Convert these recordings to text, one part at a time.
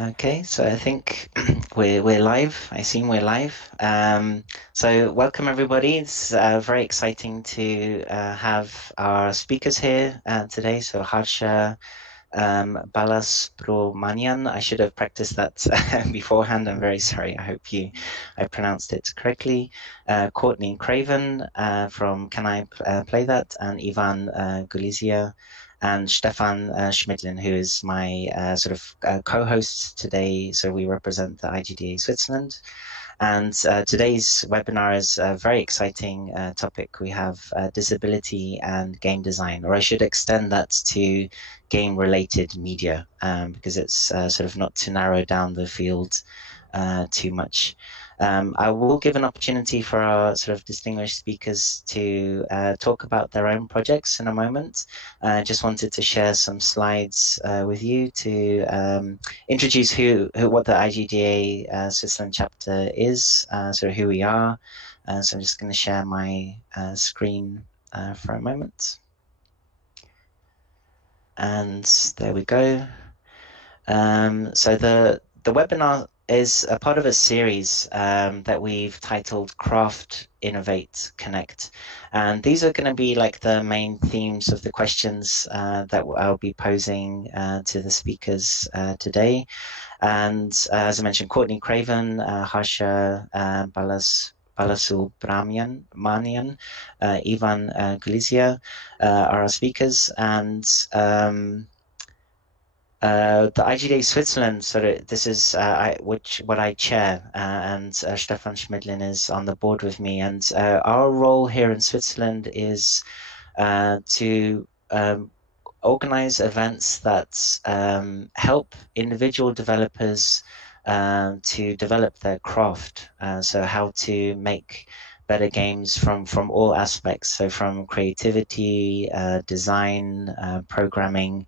Okay, so I think we're live. I assume we're live. So welcome everybody. It's very exciting to have our speakers here today. So Harsha Balasubramanian. I should have practiced that beforehand. I'm very sorry. I pronounced it correctly. Courtney Craven from Can I Play That? And Ivan Gulizia and Stefan Schmidlin, who is my co-host today. So we represent the IGDA Switzerland. And today's webinar is a very exciting topic. We have disability and game design, or I should extend that to game-related media, because it's sort of not to narrow down the field too much. I will give an opportunity for our sort of distinguished speakers to talk about their own projects in a moment. I just wanted to share some slides with you to introduce what the IGDA Switzerland chapter is, sort of who we are. So I'm just going to share my screen for a moment. And there we go. So the webinar is a part of a series that we've titled Craft, Innovate, Connect. And these are going to be like the main themes of the questions that I'll be posing to the speakers today. And as I mentioned, Courtney Craven, Harsha Balasubramanian, Ivan Gulizia are our speakers. And the IGDA Switzerland, this is what I chair, and Stefan Schmidlin is on the board with me. And our role here in Switzerland is to organize events that help individual developers to develop their craft. So how to make better games from all aspects. So from creativity, design, programming.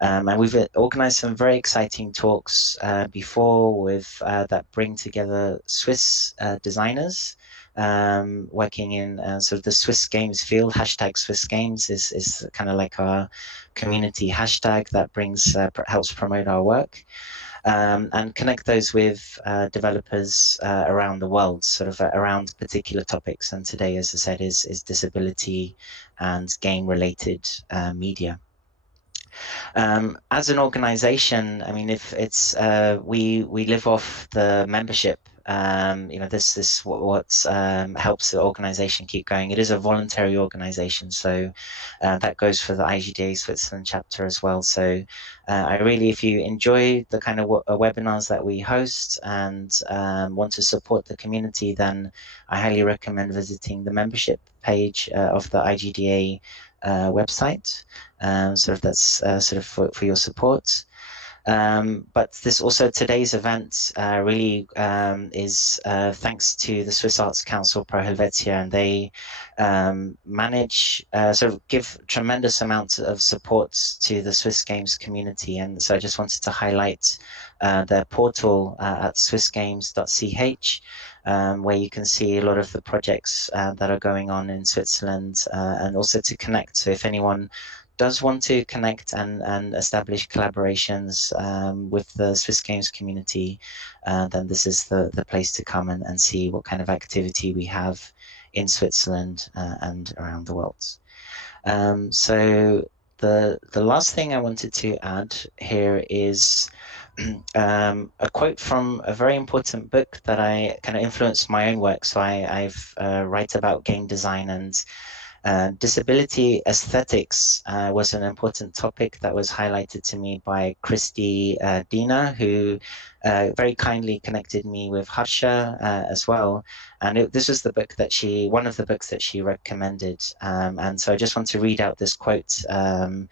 And we've organized some very exciting talks before that bring together Swiss designers working in sort of the Swiss Games field. Hashtag Swiss Games is kind of like our community hashtag that helps promote our work. And connect those with developers around the world, sort of around particular topics. And today, as I said, is disability and game-related media. As an organization, I mean, if it's we live off the membership. This what helps the organization keep going. It is a voluntary organization, so that goes for the IGDA Switzerland chapter as well. So I really, if you enjoy the kind of webinars that we host and want to support the community, then I highly recommend visiting the membership page of the IGDA website. That's sort of for your support. But today's event really is thanks to the Swiss Arts Council Pro Helvetia, and they give tremendous amounts of support to the Swiss Games community. And so I just wanted to highlight their portal at swissgames.ch, where you can see a lot of the projects that are going on in Switzerland, and also to connect. So if anyone does want to connect and establish collaborations with the Swiss Games community, then this is the place to come and see what kind of activity we have in Switzerland and around the world. So the last thing I wanted to add here is a quote from a very important book that I kind of influenced my own work. So I've write about game design, and disability aesthetics was an important topic that was highlighted to me by Christy Dina, who very kindly connected me with Harsha as well. And this was one of the books that she recommended. And so I just want to read out this quote to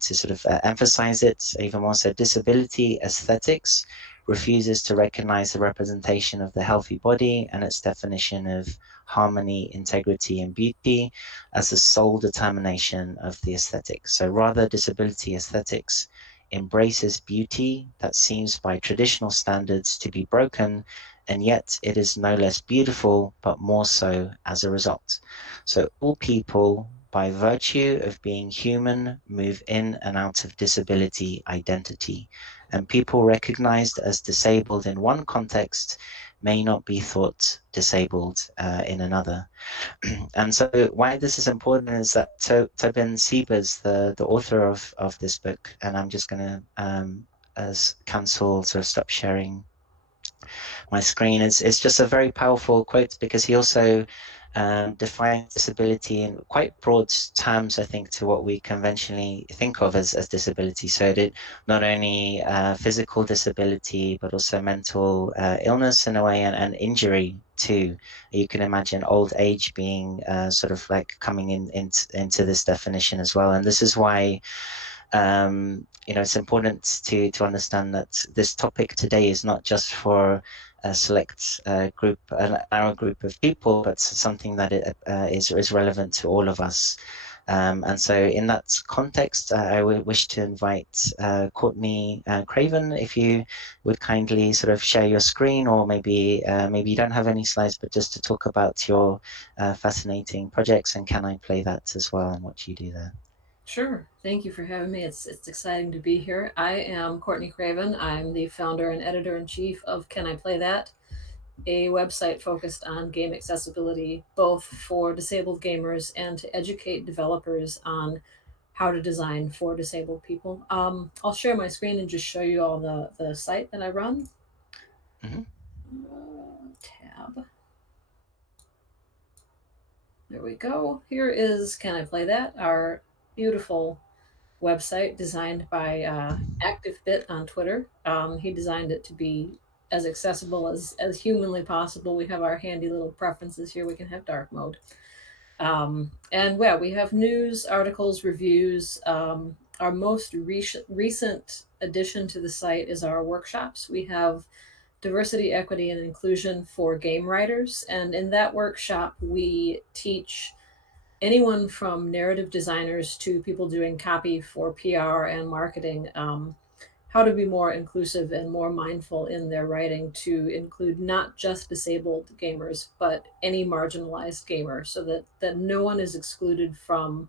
sort of emphasize it even more. So, disability aesthetics refuses to recognize the representation of the healthy body and its definition of harmony, integrity, and beauty as the sole determination of the aesthetic. So rather, disability aesthetics embraces beauty that seems by traditional standards to be broken, and yet it is no less beautiful, but more so as a result. So all people, by virtue of being human, move in and out of disability identity, and people recognized as disabled in one context may not be thought disabled in another. And so why this is important is that Tobin Siebers, the author of this book, and I'm just going to as cancel, sort of stop sharing my screen, is just a very powerful quote, because he also defines disability in quite broad terms, I think, to what we conventionally think of as disability. So it not only physical disability, but also mental illness in a way, and injury too. You can imagine old age being sort of like coming into this definition as well. And this is why it's important to understand that this topic today is not just for a select group, an narrow group of people, but something that is relevant to all of us. And so in that context, I would wish to invite Courtney Craven, if you would kindly sort of share your screen, or maybe you don't have any slides, but just to talk about your fascinating projects, and can I play that as well, and what you do there. Sure. Thank you for having me. It's exciting to be here. I am Courtney Craven. I'm the founder and editor in chief of Can I Play That, a website focused on game accessibility, both for disabled gamers and to educate developers on how to design for disabled people. I'll share my screen and just show you all the site that I run. Mm-hmm. Tab. There we go. Here is Can I Play That, our beautiful website designed by ActiveBit on Twitter. He designed it to be as accessible as humanly possible. We have our handy little preferences here. We can have dark mode. And yeah, we have news, articles, reviews. Our most recent addition to the site is our workshops. We have diversity, equity, and inclusion for game writers. And in that workshop, we teach anyone from narrative designers to people doing copy for PR and marketing, how to be more inclusive and more mindful in their writing to include not just disabled gamers, but any marginalized gamer, so that no one is excluded from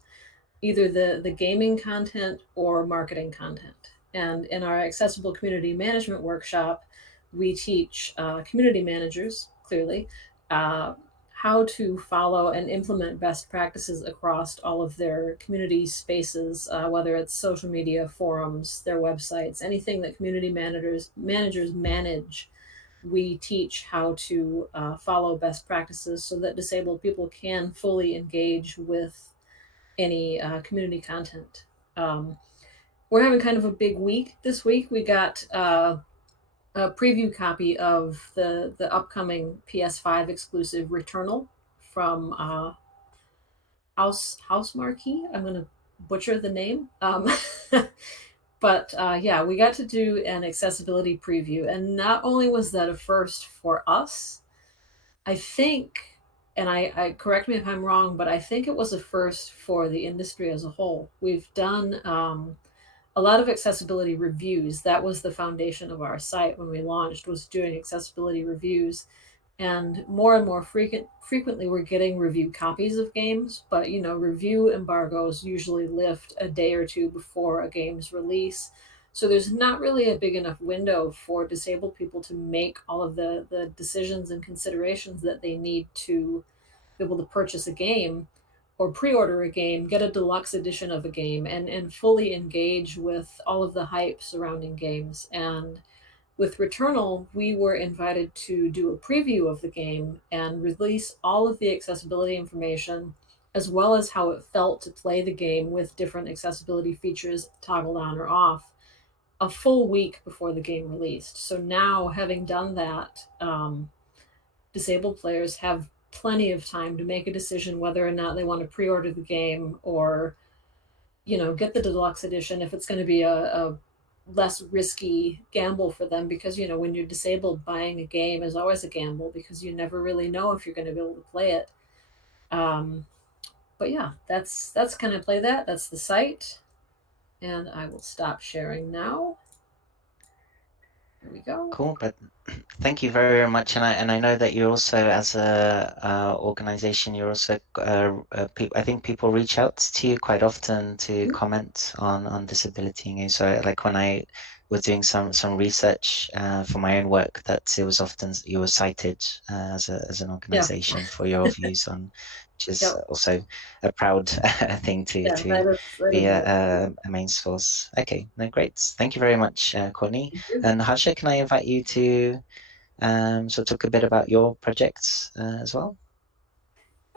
either the gaming content or marketing content. And in our accessible community management workshop, we teach community managers, clearly, uh, how to follow and implement best practices across all of their community spaces, whether it's social media, forums, their websites, anything that community managers manage. We teach how to follow best practices so that disabled people can fully engage with any community content. Um, we're having kind of a big week this week. We got a preview copy of the upcoming PS5 exclusive Returnal from House Marquee. I'm gonna butcher the name, but yeah, we got to do an accessibility preview, and not only was that a first for us, I think, and I correct me if I'm wrong, but I think it was a first for the industry as a whole. We've done a lot of accessibility reviews. That was the foundation of our site when we launched, was doing accessibility reviews, and more frequently we're getting review copies of games. But review embargoes usually lift a day or two before a game's release, so there's not really a big enough window for disabled people to make all of the decisions and considerations that they need to be able to purchase a game or pre-order a game, get a deluxe edition of a game, and fully engage with all of the hype surrounding games. And with Returnal, we were invited to do a preview of the game and release all of the accessibility information, as well as how it felt to play the game with different accessibility features toggled on or off, a full week before the game released. So now, having done that, disabled players have plenty of time to make a decision whether or not they want to pre-order the game, or get the deluxe edition if it's going to be a less risky gamble for them, because when you're disabled, buying a game is always a gamble because you never really know if you're going to be able to play it. um, but yeah, that's Can I Play That. That's the site, and I will stop sharing now. Here we go. Cool, but thank you very, very much. And I know that you're also, as a organization, you're also I think people reach out to you quite often to comment on disability news. So like when I was doing some research for my own work, that it was often you were cited as an organization for your views on, which is also a proud thing to be a main source. Okay, no, great. Thank you very much, Courtney. And Harsha, can I invite you to sort of talk a bit about your projects as well?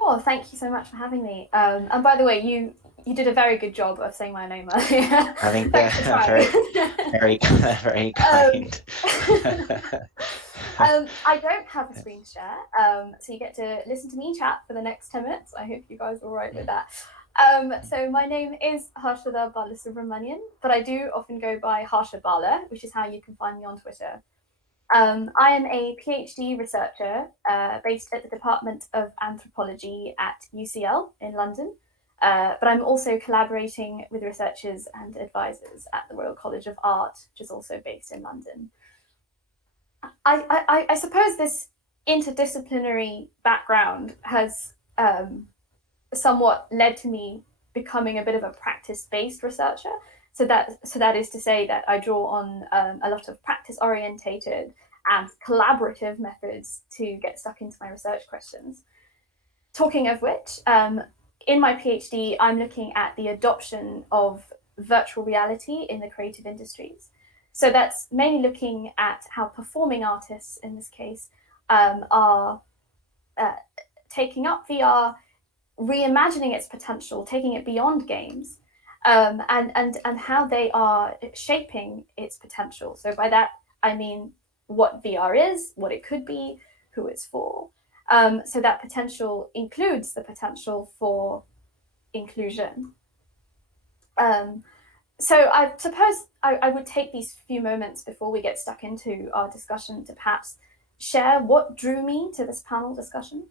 Oh, thank you so much for having me. And by the way, you did a very good job of saying my name earlier. I think very, very, very kind. I don't have a screen share, so you get to listen to me chat for the next 10 minutes. I hope you guys are all right with that. So my name is Harsha Balasubramanian, but I do often go by Harsha Bala, which is how you can find me on Twitter. I am a PhD researcher based at the Department of Anthropology at UCL in London, but I'm also collaborating with researchers and advisors at the Royal College of Art, which is also based in London. I suppose this interdisciplinary background has somewhat led to me becoming a bit of a practice-based researcher. So that is to say that I draw on a lot of practice-orientated and collaborative methods to get stuck into my research questions. Talking of which, in my PhD, I'm looking at the adoption of virtual reality in the creative industries. So that's mainly looking at how performing artists, in this case, are taking up VR, reimagining its potential, taking it beyond games, and how they are shaping its potential. So by that, I mean what VR is, what it could be, who it's for. So that potential includes the potential for inclusion. So I suppose I would take these few moments before we get stuck into our discussion to perhaps share what drew me to this panel discussion.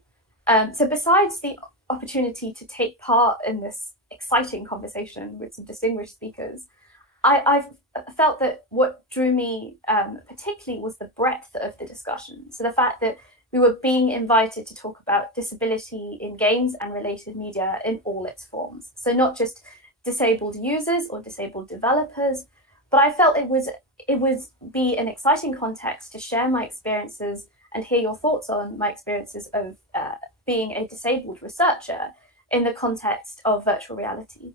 So besides the opportunity to take part in this exciting conversation with some distinguished speakers, I've felt that what drew me particularly was the breadth of the discussion. So the fact that we were being invited to talk about disability in games and related media in all its forms. So not just disabled users or disabled developers, but I felt it would be an exciting context to share my experiences and hear your thoughts on my experiences of being a disabled researcher in the context of virtual reality.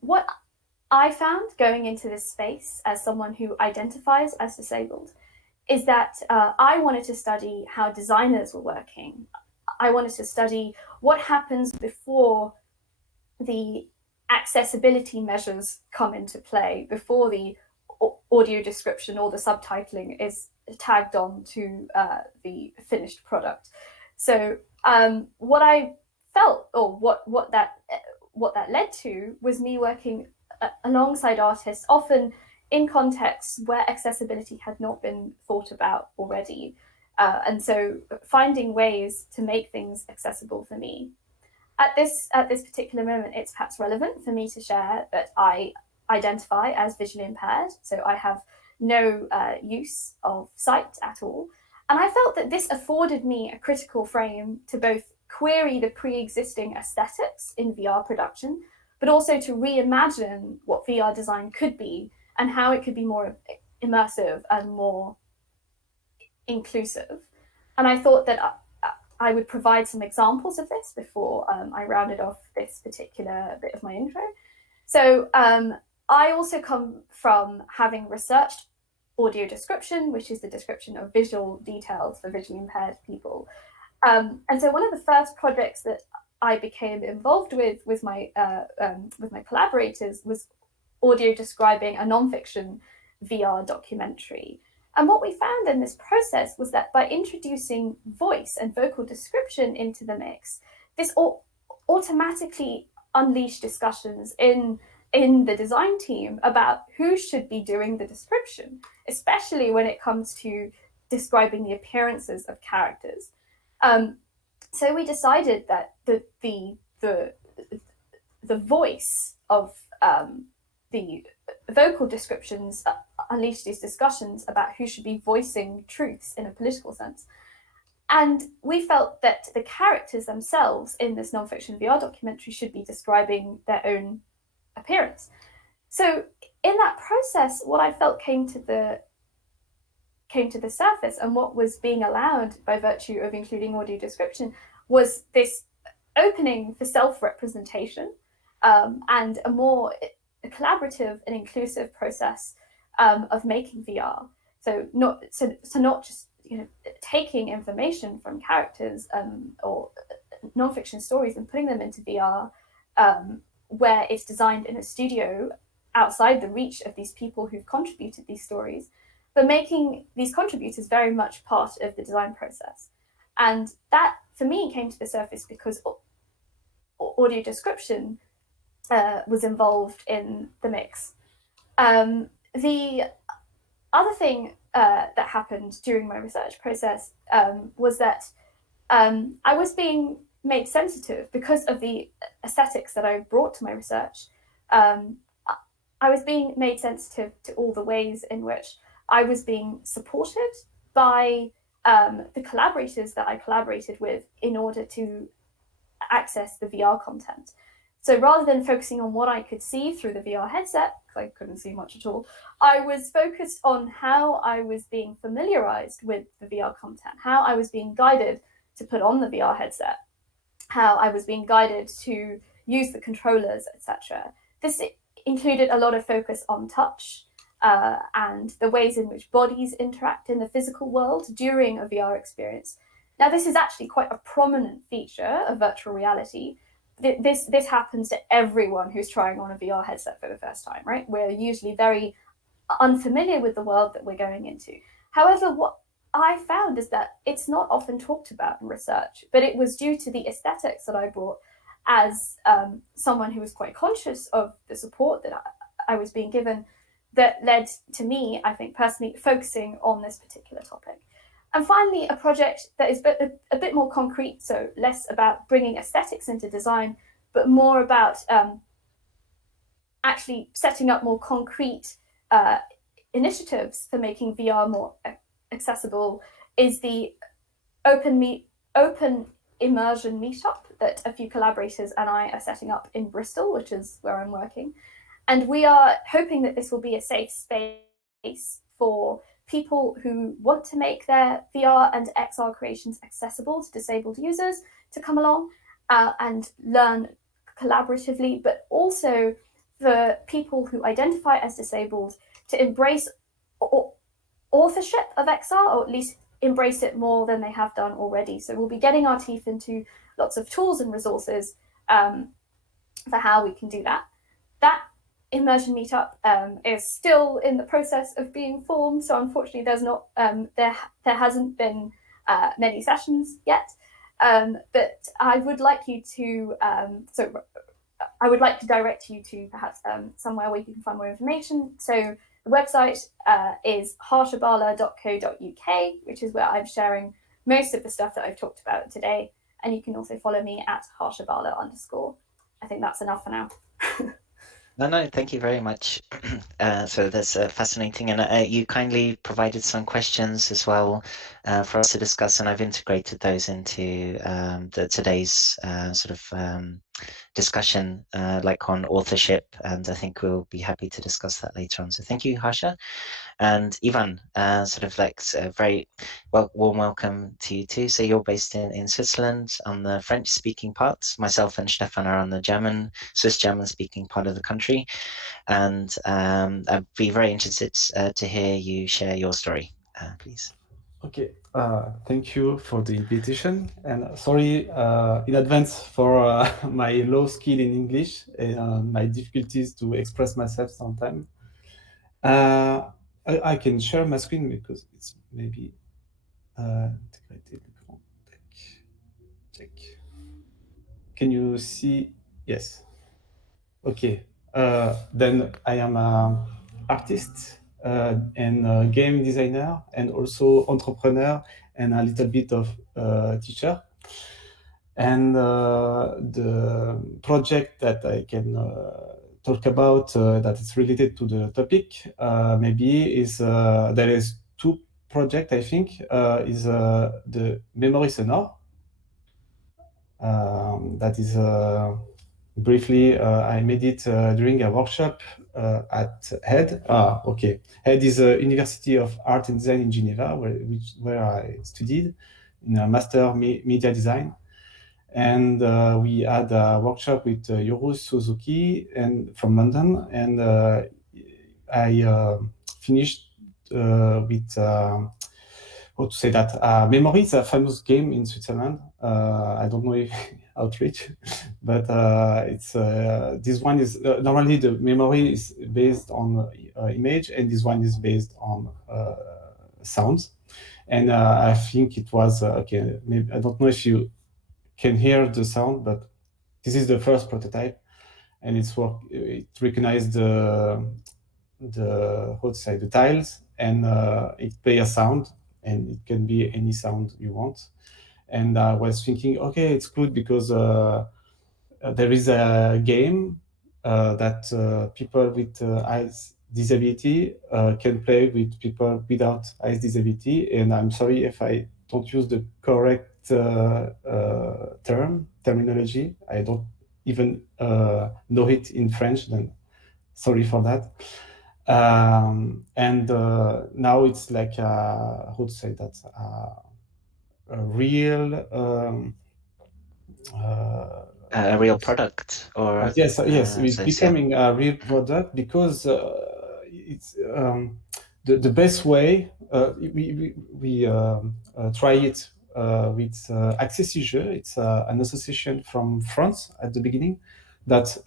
What I found going into this space as someone who identifies as disabled is that I wanted to study how designers were working. I wanted to study what happens before the accessibility measures come into play, before the audio description or the subtitling is tagged on to the finished product. So what I felt, or what that led to, was me working alongside artists, often in contexts where accessibility had not been thought about already. And so finding ways to make things accessible for me. At this particular moment, it's perhaps relevant for me to share that I identify as visually impaired, so I have no use of sight at all. And I felt that this afforded me a critical frame to both query the pre-existing aesthetics in VR production, but also to reimagine what VR design could be and how it could be more immersive and more inclusive. And I thought that I would provide some examples of this before I rounded off this particular bit of my intro. So I also come from having researched audio description, which is the description of visual details for visually impaired people. And so one of the first projects that I became involved with my collaborators was audio describing a nonfiction VR documentary. And what we found in this process was that by introducing voice and vocal description into the mix, this automatically unleashed discussions in the design team about who should be doing the description, especially when it comes to describing the appearances of characters. So we decided that the voice of the vocal descriptions unleashed these discussions about who should be voicing truths in a political sense. And we felt that the characters themselves in this nonfiction VR documentary should be describing their own appearance. So in that process, what I felt came to the surface, and what was being allowed by virtue of including audio description was this opening for self-representation, and a more collaborative and inclusive process of making VR. So not just taking information from characters or nonfiction stories and putting them into VR, where it's designed in a studio outside the reach of these people who've contributed these stories, but making these contributors very much part of the design process. And that, for me, came to the surface because audio description was involved in the mix. The other thing that happened during my research process was that I was being made sensitive because of the aesthetics that I brought to my research. I was being made sensitive to all the ways in which I was being supported by the collaborators that I collaborated with in order to access the VR content. So rather than focusing on what I could see through the VR headset, because I couldn't see much at all, I was focused on how I was being familiarized with the VR content, how I was being guided to put on the VR headset, how I was being guided to use the controllers, etc. This included a lot of focus on touch and the ways in which bodies interact in the physical world during a VR experience. Now, this is actually quite a prominent feature of virtual reality. This happens to everyone who's trying on a VR headset for the first time, right? We're usually very unfamiliar with the world that we're going into. However, what I found is that it's not often talked about in research, but it was due to the aesthetics that I brought as someone who was quite conscious of the support that I was being given that led to me, I think, personally focusing on this particular topic. And finally, a project that is a bit more concrete, so less about bringing aesthetics into design, but more about actually setting up more concrete initiatives for making VR more accessible, is the open immersion meetup that a few collaborators and I are setting up in Bristol, which is where I'm working. And we are hoping that this will be a safe space for people who want to make their VR and XR creations accessible to disabled users to come along and learn collaboratively, but also for people who identify as disabled to embrace authorship of XR, or at least embrace it more than they have done already. So we'll be getting our teeth into lots of tools and resources for how we can do that. That immersion meetup is still in the process of being formed, so unfortunately there's not there hasn't been many sessions yet, but I would like you to I would like to direct you to perhaps somewhere where you can find more information. So the website is harshabala.co.uk, which is where I'm sharing most of the stuff that I've talked about today, and you can also follow me at harshabala_. I think that's enough for now. No, thank you very much. So that's fascinating, and you kindly provided some questions as well for us to discuss, and I've integrated those into today's sort of discussion, like on authorship, and I think we'll be happy to discuss that later on. So thank you, Harsha. And Ivan, sort of like very warm welcome to you too. So you're based in Switzerland on the French-speaking parts. Myself and Stefan are on the Swiss German-speaking part of the country. And I'd be very interested to hear you share your story, please. Okay, thank you for the invitation, and sorry in advance for my low skill in English and my difficulties to express myself sometimes. I can share my screen because it's maybe integrated. Check. Can you see? Yes. Okay. Then I am an artist and a game designer, and also entrepreneur, and a little bit of teacher. And the project that I can talk about that is related to the topic maybe is there is two projects, I think, is the memory sonore that is briefly, I made it during a workshop at HED. HED is a University of Art and Design in Geneva, where I studied in a Master Media Design. And we had a workshop with Yoru Suzuki from London, and I finished with how to say that Memory is a famous game in Switzerland. I don't know if how to reach, but it's this one is normally the Memory is based on image, and this one is based on sounds. And I think it was okay. Maybe, I don't know if you can hear the sound, but this is the first prototype, and it recognized the how to say the tiles, and it play a sound, and it can be any sound you want. And I was thinking, okay, it's good because there is a game that people with eyes disability can play with people without eyes disability. And I'm sorry if I don't use the correct terminology. I don't even know it in French. Then sorry for that. And now it's like how to say that a real a real product, or yes, it's becoming a real product because it's the best way. We try it with Accessige. It's an association from France at the beginning that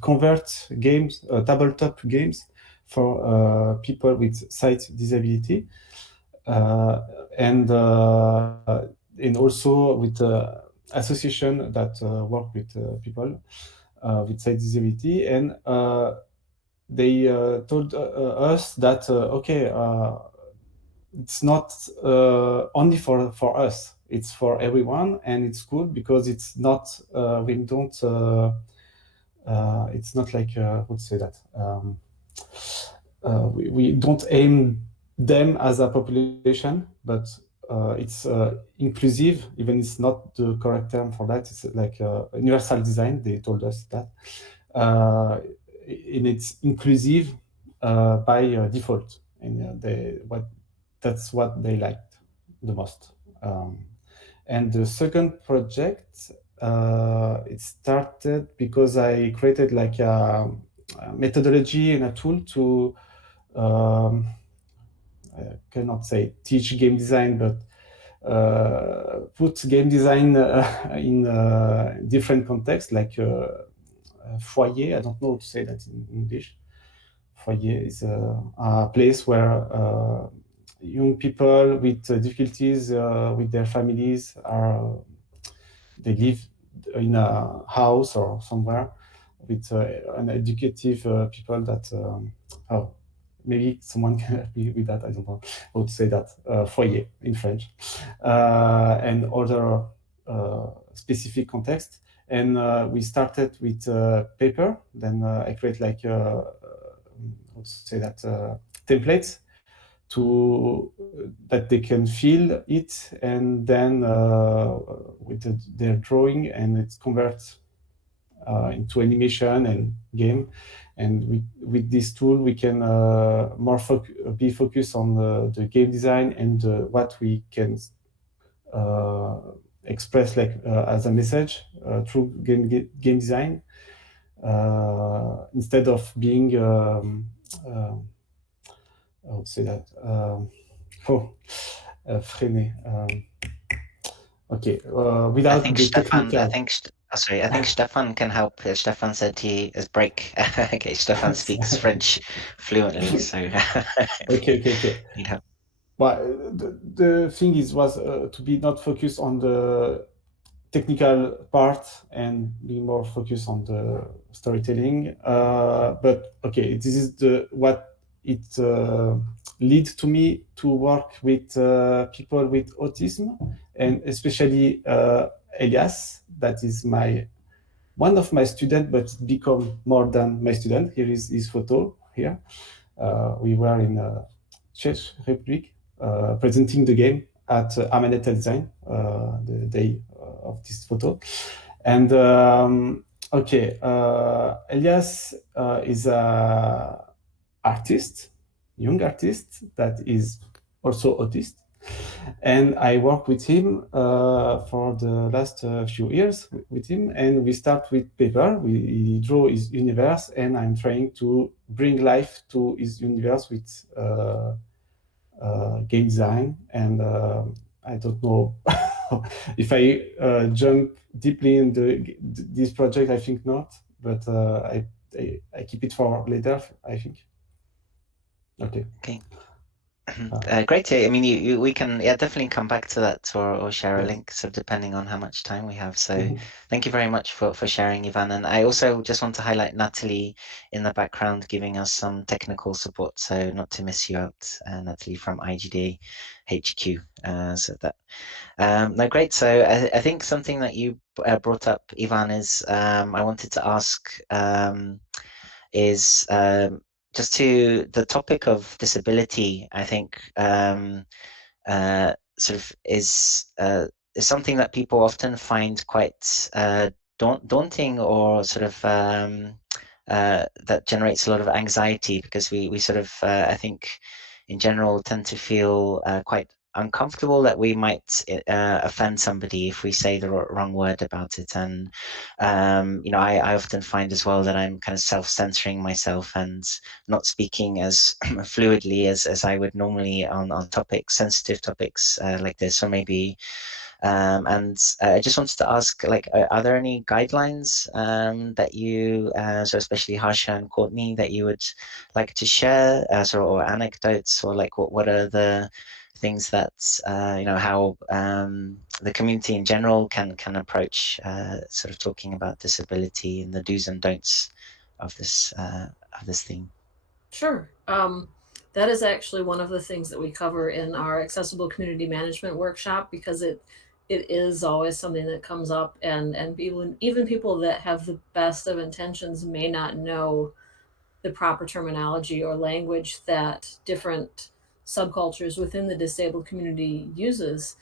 converts games, tabletop games, for people with sight disability, and also with association that work with people with sight disability, and they told us that okay, it's not only for us, it's for everyone, and it's good because it's not we don't it's not like how to say that we don't aim them as a population, but it's inclusive, even it's not the correct term for that. It's like universal design. They told us that, and it's inclusive by default, and that's what they liked the most. And the second project, it started because I created like a methodology and a tool to I cannot say teach game design, but put game design in different contexts, like foyer. I don't know how to say that in English. Foyer is a place where young people with difficulties with their families they live in a house or somewhere with an educative people that maybe someone can help me with that. I don't know how to say that. Foyer in French, and other specific context. And we started with paper. Then I create like how to say that templates to that they can feel it, and then with their drawing, and it converts into animation and game. And with this tool, we can more be focused on the game design and what we can express like as a message through game design, instead of being I would say that freiné. Okay, without I think the Stefan. technical. I think Stefan can help. Stefan said he is break. Okay, Stefan speaks French fluently, so Okay. need help. Well, the thing was to be not focused on the technical part and be more focused on the storytelling. But okay, this is what it leads to me to work with people with autism, and especially Elias, that is one of my students, but become more than my student. Here is his photo here. We were in Czech Republic presenting the game at Untitled Design, the day of this photo. And Okay, Elias is a artist, young artist that is also autist, and I work with him for the last few years with him, and we start with paper. He draw his universe, and I'm trying to bring life to his universe with game design, and I don't know if I jump deeply in this project. I think not, but I keep it for later, I think. Okay. Okay. Great to, I mean, we can definitely come back to that or share a Yes. link, so depending on how much time we have. So Mhm. thank you very much for sharing, Ivan. And I also just want to highlight Natalie in the background giving us some technical support, so not to miss you out, Natalie from IGDA HQ. So that no, great. So I think something that you brought up, Ivan, is I wanted to ask is just to the topic of disability. I think sort of is something that people often find quite daunting, or sort of that generates a lot of anxiety, because we sort of I think in general tend to feel quite uncomfortable that we might offend somebody if we say the wrong word about it. And I often find as well that I'm kind of self-censoring myself and not speaking as fluidly as I would normally on sensitive topics like this. Or maybe and I just wanted to ask, like, are there any guidelines that you, so especially Harsha and Courtney, that you would like to share, or anecdotes, or like what are the things that how the community in general can approach sort of talking about disability and the do's and don'ts of this theme? Sure. That is actually one of the things that we cover in our accessible community management workshop, because it is always something that comes up, and even people that have the best of intentions may not know the proper terminology or language that different subcultures within the disabled community uses.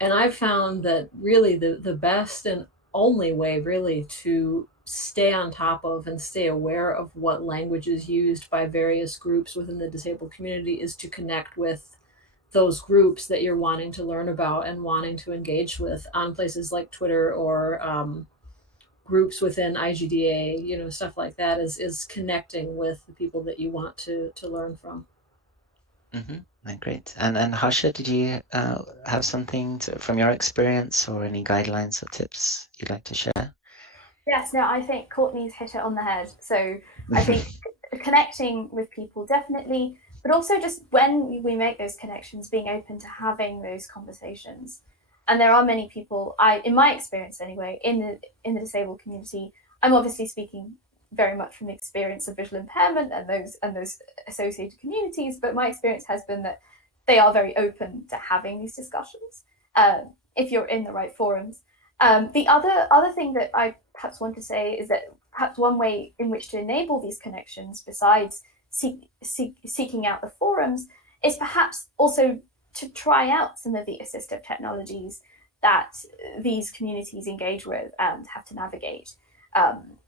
And I've found that really the best and only way really to stay on top of and stay aware of what language is used by various groups within the disabled community is to connect with those groups that you're wanting to learn about and wanting to engage with on places like Twitter, or groups within IGDA, stuff like that is connecting with the people that you want to learn from. Great. And Harsha, did you have something from your experience, or any guidelines or tips you'd like to share? Yes, no, I think Courtney's hit it on the head. So I think connecting with people definitely, but also just when we make those connections, being open to having those conversations. And there are many people, in my experience anyway, in the disabled community, I'm obviously speaking very much from the experience of visual impairment and those associated communities, but my experience has been that they are very open to having these discussions if you're in the right forums. The other thing that I perhaps want to say is that perhaps one way in which to enable these connections, besides seeking out the forums, is perhaps also to try out some of the assistive technologies that these communities engage with and have to navigate.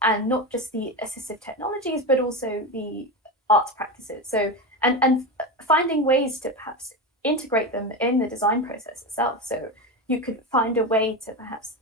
And not just the assistive technologies, but also the arts practices. So, and finding ways to perhaps integrate them in the design process itself. So you could find a way to perhaps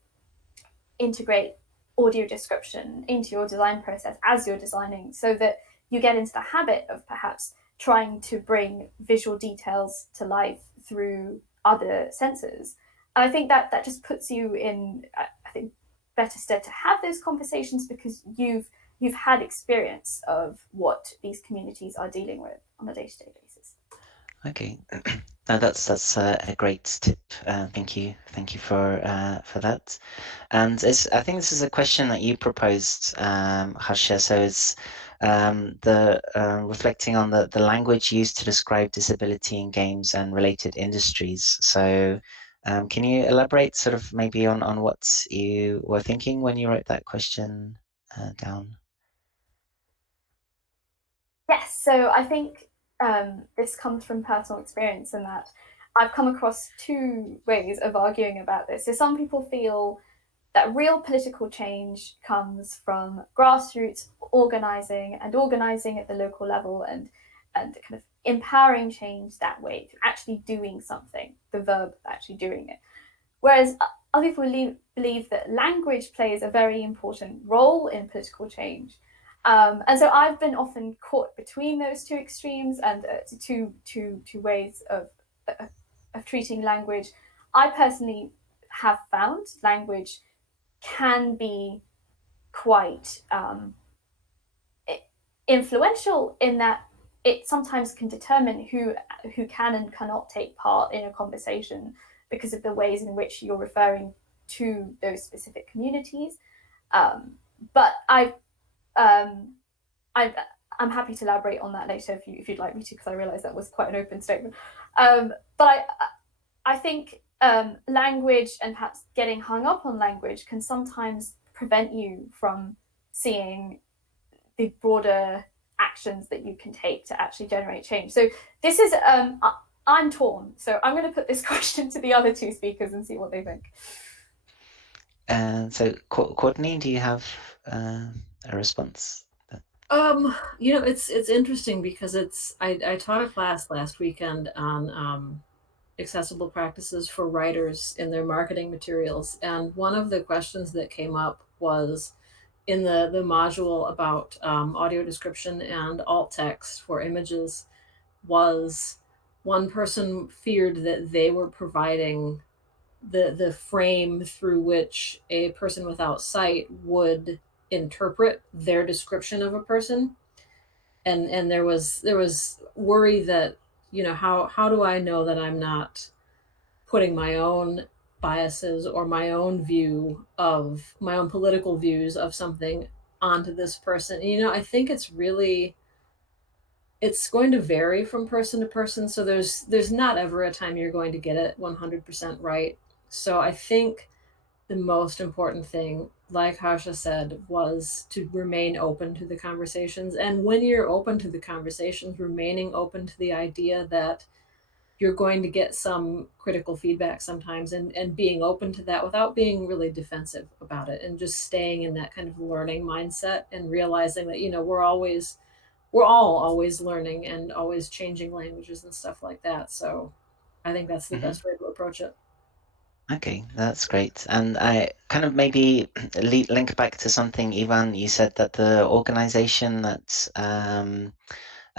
integrate audio description into your design process as you're designing, so that you get into the habit of perhaps trying to bring visual details to life through other senses. And I think that just puts you in, I think, better stead to have those conversations, because you've had experience of what these communities are dealing with on a day-to-day basis. Okay, now that's a great tip. Thank you for that. And I think this is a question that you proposed, Harsha. So it's the reflecting on the language used to describe disability in games and related industries. So can you elaborate sort of maybe on what you were thinking when you wrote that question down? Yes, so I think this comes from personal experience, in that I've come across two ways of arguing about this. So some people feel that real political change comes from grassroots organizing and organizing at the local level and kind of empowering change that way, through actually doing something, the verb of actually doing it. Whereas other people believe that language plays a very important role in political change. And so I've been often caught between those two extremes and two ways of treating language. I personally have found language can be quite influential in that it sometimes can determine who can and cannot take part in a conversation because of the ways in which you're referring to those specific communities. But I'm happy to elaborate on that later if you'd like me to, because I realize that was quite an open statement. But I think language and perhaps getting hung up on language can sometimes prevent you from seeing the broader actions that you can take to actually generate change. So this is, I'm torn. So I'm going to put this question to the other two speakers and see what they think. And so, Courtney, do you have a response? You know, it's interesting because I taught a class last weekend on accessible practices for writers in their marketing materials, and one of the questions that came up was in the module about audio description and alt text for images. Was one person feared that they were providing the frame through which a person without sight would interpret their description of a person, and there was worry that, you know, how do I know that I'm not putting my own biases or my own view of my own political views of something onto this person. You know, I think it's going to vary from person to person, so there's not ever a time you're going to get it 100% right. So I think the most important thing, like Harsha said, was to remain open to the conversations. And when you're open to the conversations, remaining open to the idea that you're going to get some critical feedback sometimes, and being open to that without being really defensive about it, and just staying in that kind of learning mindset and realizing that, you know, we're all always learning and always changing languages and stuff like that. So I think that's the best way to approach it. Okay, that's great. And I kind of maybe link back to something, Ivan, you said that the organization that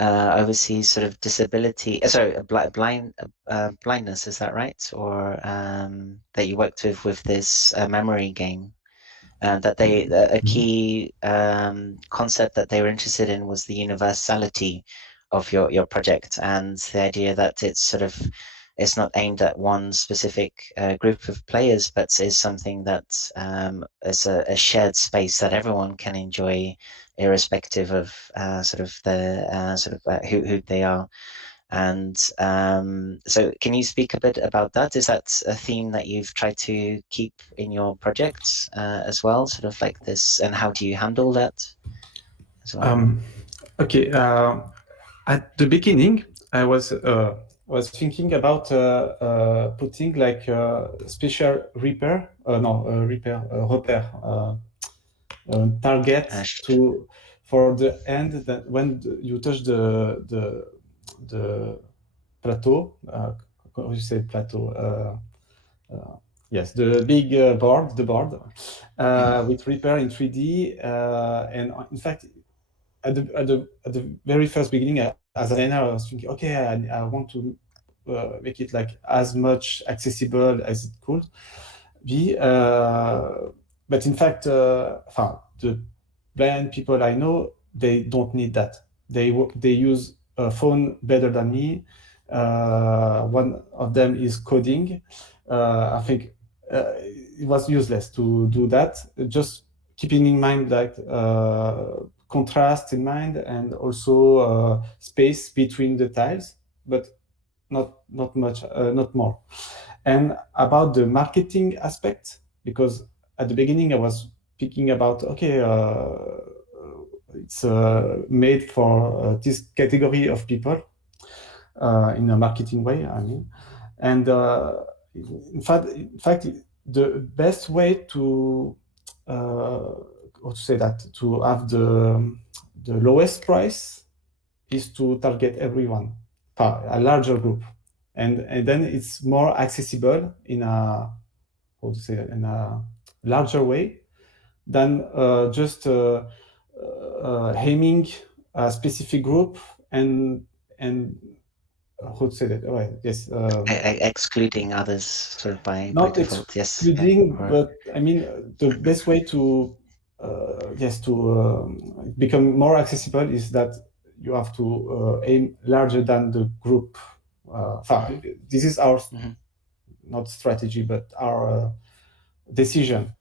oversees sort of disability, blindness, is that right? Or that you worked with this memory game, that a key concept that they were interested in was the universality of your project, and the idea that it's not aimed at one specific group of players, but is something that is a shared space that everyone can enjoy, irrespective of who they are. And so can you speak a bit about that? Is that a theme that you've tried to keep in your projects as well, sort of like this, and how do you handle that as well? Okay, at the beginning, I was thinking about putting like a special repère target for the end, that when you touch the plateau, how you say plateau? Yes, the big board, with repère in 3D, and in fact, at the very first beginning, as a designer, I was thinking, okay, I want to make it like as much accessible as it could be, but in fact, the blind people I know, they don't need that. They use a phone better than me. One of them is coding. I think it was useless to do that. Just keeping in mind that contrast in mind, and also space between the tiles, but not much, not more. And about the marketing aspect, because at the beginning I was thinking about, okay, it's made for this category of people in a marketing way, I mean. And in fact, the best way to how to say that, to have the lowest price is to target everyone, a larger group, and then it's more accessible in a, how to say it, in a larger way than just aiming a specific group and how to say that? Oh, yes. Excluding others sort of by Not default. Yes. excluding, Yeah. but I mean the best way to become more accessible is that you have to aim larger than the group. This is our not strategy, but our decision.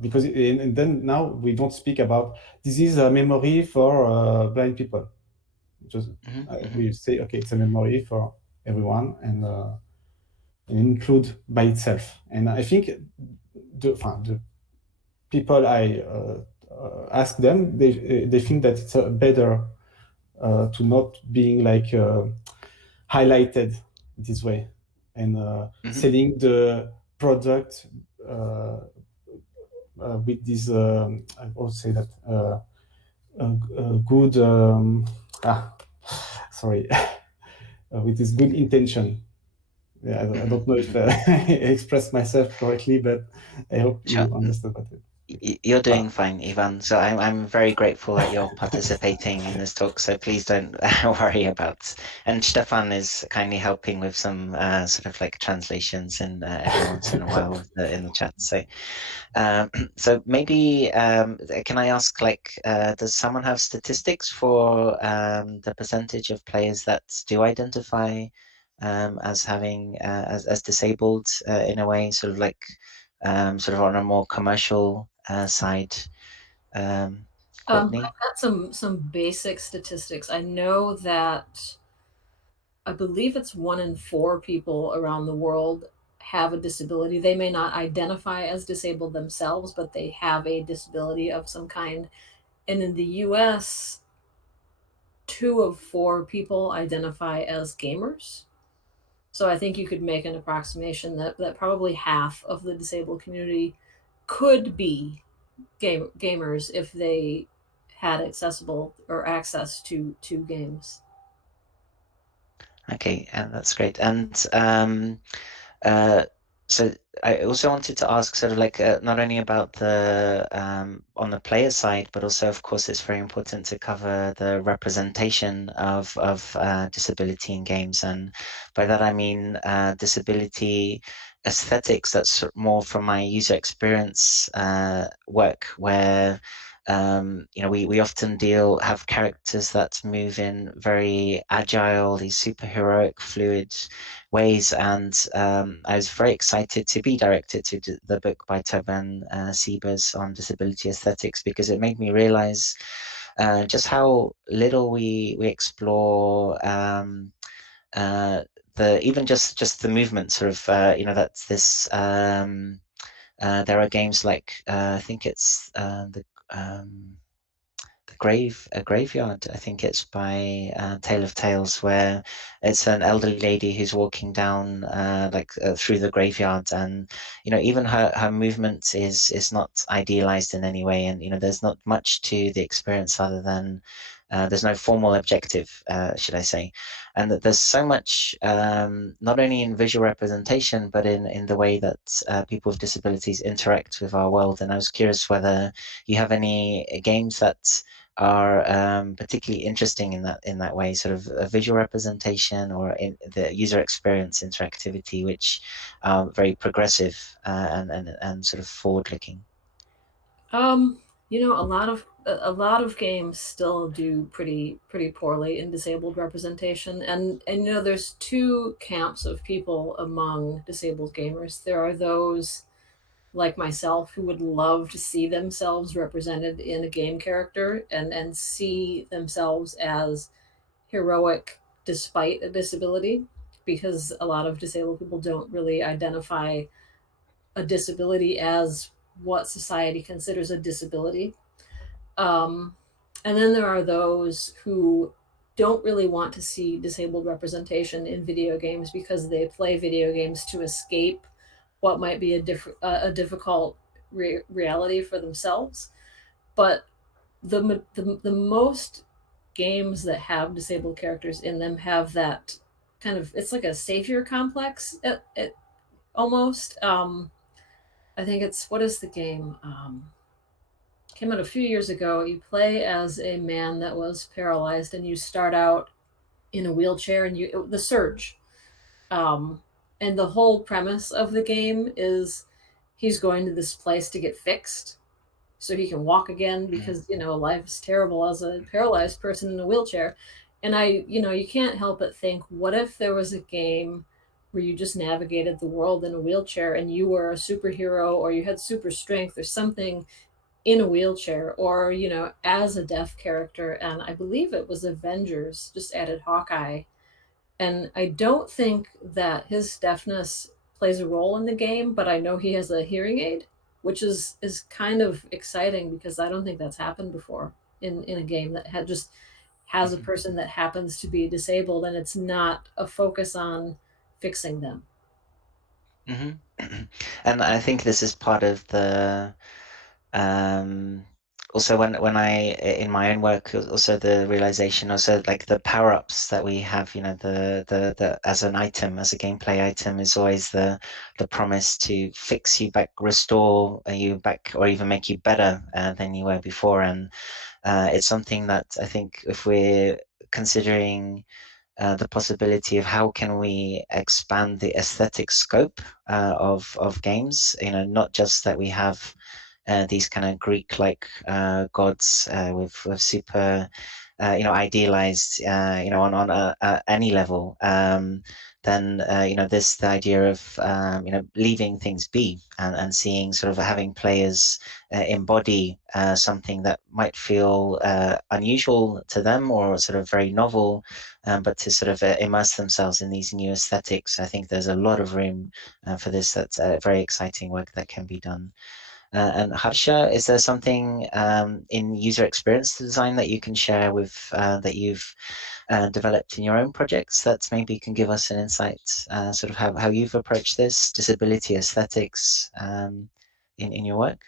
Because and then now we don't speak about this is a memory for blind people. Just we say, okay, it's a memory for everyone, and include by itself. And I think the people I ask them, they think that it's better to not being like highlighted this way, and selling the product with this I would say that good sorry with this good intention. Yeah, I don't know if I expressed myself correctly, but I hope you understood that. You're doing fine, Ivan. So I'm very grateful that you're participating in this talk. So please don't worry about. And Stefan is kindly helping with some sort of like translations and every once in a while in the chat. So maybe can I ask, like, does someone have statistics for the percentage of players that do identify as having as disabled in a way, sort of like sort of on a more commercial side? Courtney? I've got some basic statistics. I know that I believe it's 1 in 4 people around the world have a disability. They may not identify as disabled themselves, but they have a disability of some kind. And in the US, 2 of 4 people identify as gamers. So I think you could make an approximation that probably half of the disabled community could be gamers if they had accessible or access to games. Okay, that's great. And so I also wanted to ask sort of like not only about the on the player side, but also, of course, it's very important to cover the representation of disability in games. And by that I mean disability aesthetics. That's more from my user experience work, where we often have characters that move in very agile, these superheroic, fluid ways. And I was very excited to be directed to the book by Toban Siebers on disability aesthetics, because it made me realize just how little we explore the even just the movement sort of that's this there are games like I think it's a graveyard. I think it's by Tale of Tales, where it's an elderly lady who's walking down through the graveyard, and even her movement is not idealized in any way, and there's not much to the experience other than there's no formal objective, should I say, and that there's so much not only in visual representation but in the way that people with disabilities interact with our world. And I was curious whether you have any games that are particularly interesting in that way, sort of a visual representation or in the user experience interactivity, which are very progressive and sort of forward looking. A lot of games still do pretty poorly in disabled representation, and there's 2 camps of people among disabled gamers. There are those like myself who would love to see themselves represented in a game character and see themselves as heroic despite a disability, because a lot of disabled people don't really identify a disability as what society considers a disability. And then there are those who don't really want to see disabled representation in video games because they play video games to escape what might be a difficult reality for themselves. But the most games that have disabled characters in them have that kind of, it's like a savior complex it almost. I think it's, what is the game? Came out a few years ago. You play as a man that was paralyzed, and you start out in a wheelchair, and the Surge. Um, and the whole premise of the game is he's going to this place to get fixed so he can walk again, because life's terrible as a paralyzed person in a wheelchair. And you can't help but think, what if there was a game where you just navigated the world in a wheelchair, and you were a superhero, or you had super strength or something in a wheelchair, or as a deaf character. And I believe it was Avengers just added Hawkeye, and I don't think that his deafness plays a role in the game, but I know he has a hearing aid, which is kind of exciting, because I don't think that's happened before in a game that just has a person that happens to be disabled, and it's not a focus on fixing them. Mm-hmm. And I think this is part of the also when I in my own work, also the realization, also like the power-ups that we have, the as an item, as a gameplay item, is always the promise to fix you back, restore you back, or even make you better than you were before. And it's something that I think, if we're considering the possibility of how can we expand the aesthetic scope of games, not just that we have these kind of Greek-like gods with super, idealized, on any level. Then the idea of leaving things be, and seeing, sort of having players embody something that might feel unusual to them, or sort of very novel, but to sort of immerse themselves in these new aesthetics. I think there's a lot of room for this. That's very exciting work that can be done. And Harsha, is there something in user experience design that you can share with that you've developed in your own projects, that maybe you can give us an insight, sort of how you've approached this disability aesthetics in your work?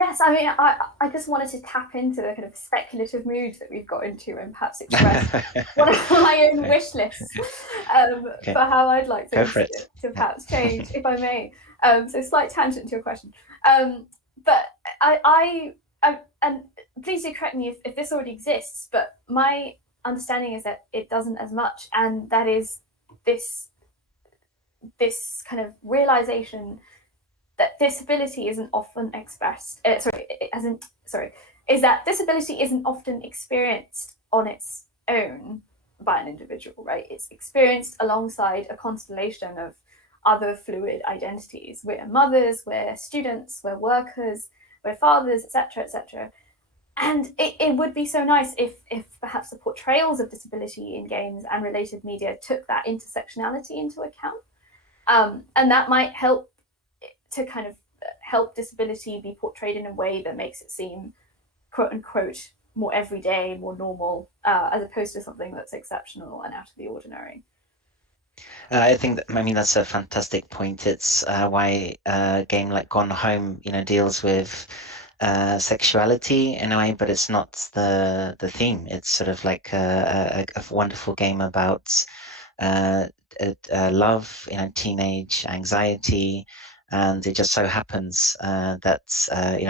Yes, I mean, I just wanted to tap into the kind of speculative mood that we've got into, and perhaps express one of my own wish lists for how I'd like things to perhaps change, if I may. So slight tangent to your question. But I and please do correct me if this already exists, but my understanding is that it doesn't as much, and that is this kind of realization that disability isn't often expressed. Is that disability isn't often experienced on its own by an individual, right? It's experienced alongside a constellation of other fluid identities. We're mothers, we're students, we're workers, we're fathers, etc., etc. And it would be so nice if perhaps the portrayals of disability in games and related media took that intersectionality into account. And that might help to kind of help disability be portrayed in a way that makes it seem, quote unquote, more everyday, more normal, as opposed to something that's exceptional and out of the ordinary. I think that's a fantastic point. It's why a game like Gone Home, deals with sexuality in a way, but it's not the theme. It's sort of like a wonderful game about love, teenage anxiety. And it just so happens that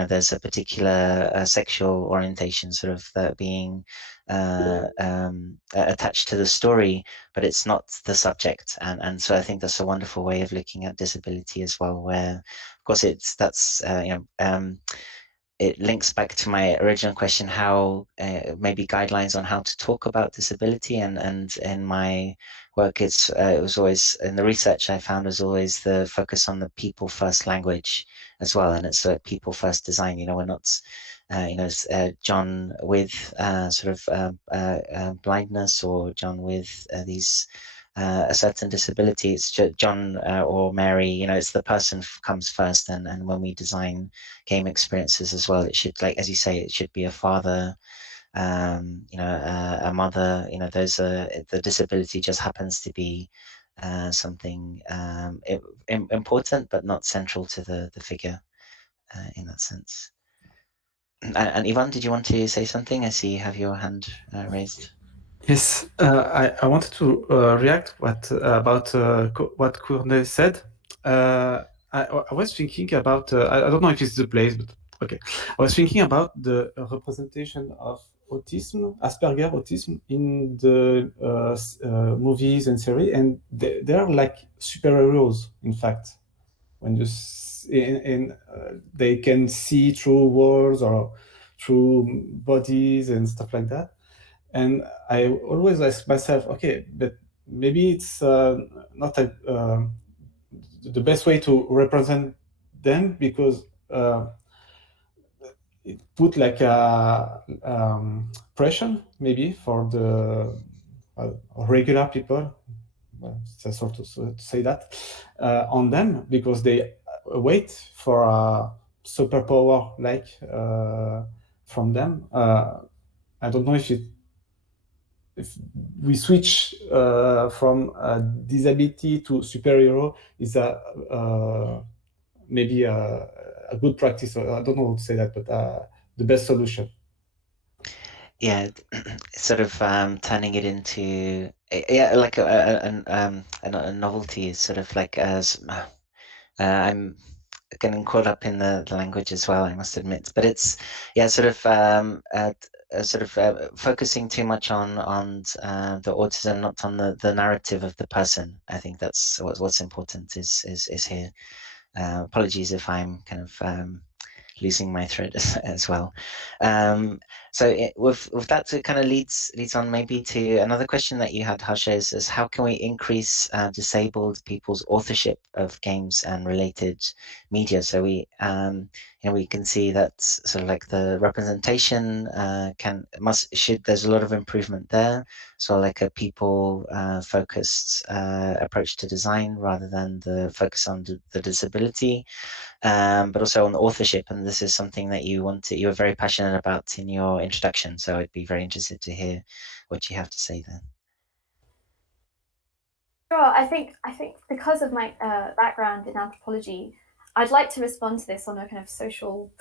there's a particular sexual orientation sort of being attached to the story, but it's not the subject. And so I think that's a wonderful way of looking at disability as well, where, of course, it links back to my original question, how maybe guidelines on how to talk about disability. And in my work, it was always, in the research I found, was always the focus on the people first language as well. And it's a people first design. We're not, John with sort of blindness, or John with these a certain disability. It's John or Mary, it's the person comes first. And when we design game experiences as well, it should, like, as you say, it should be a father, a mother, the disability just happens to be something important, but not central to the figure in that sense. And Ivan, did you want to say something? I see you have your hand raised. Yes, I wanted to react about what Courtney said. I was thinking about, I don't know if it's the place, but okay. I was thinking about the representation of autism, Asperger autism, in the movies and series, and they're like superheroes, in fact. When you they can see through walls or through bodies and stuff like that. And I always ask myself, okay, but maybe it's not the best way to represent them, because it put like a pressure maybe for the regular people, it's sort of to say that, on them, because they wait for a superpower like from them. I don't know if we switch from disability to superhero is maybe a good practice. I don't know how to say that, but the best solution. Yeah, sort of turning it into like a novelty is sort of like as I'm getting caught up in the language as well, I must admit. But it's sort of focusing too much on the autism, not on the narrative of the person. I think that's what's important is here. Apologies if I'm kind of losing my thread as well. So with that, it kind of leads on maybe to another question that you had, Harsha, is how can we increase disabled people's authorship of games and related media? So we we can see that sort of like the representation there's a lot of improvement there. So like a people focused approach to design rather than the focus on the disability. But also on the authorship, and this is something that you were very passionate about in your introduction. So I'd be very interested to hear what you have to say there. Sure. I think because of my background in anthropology, I'd like to respond to this on a kind of social,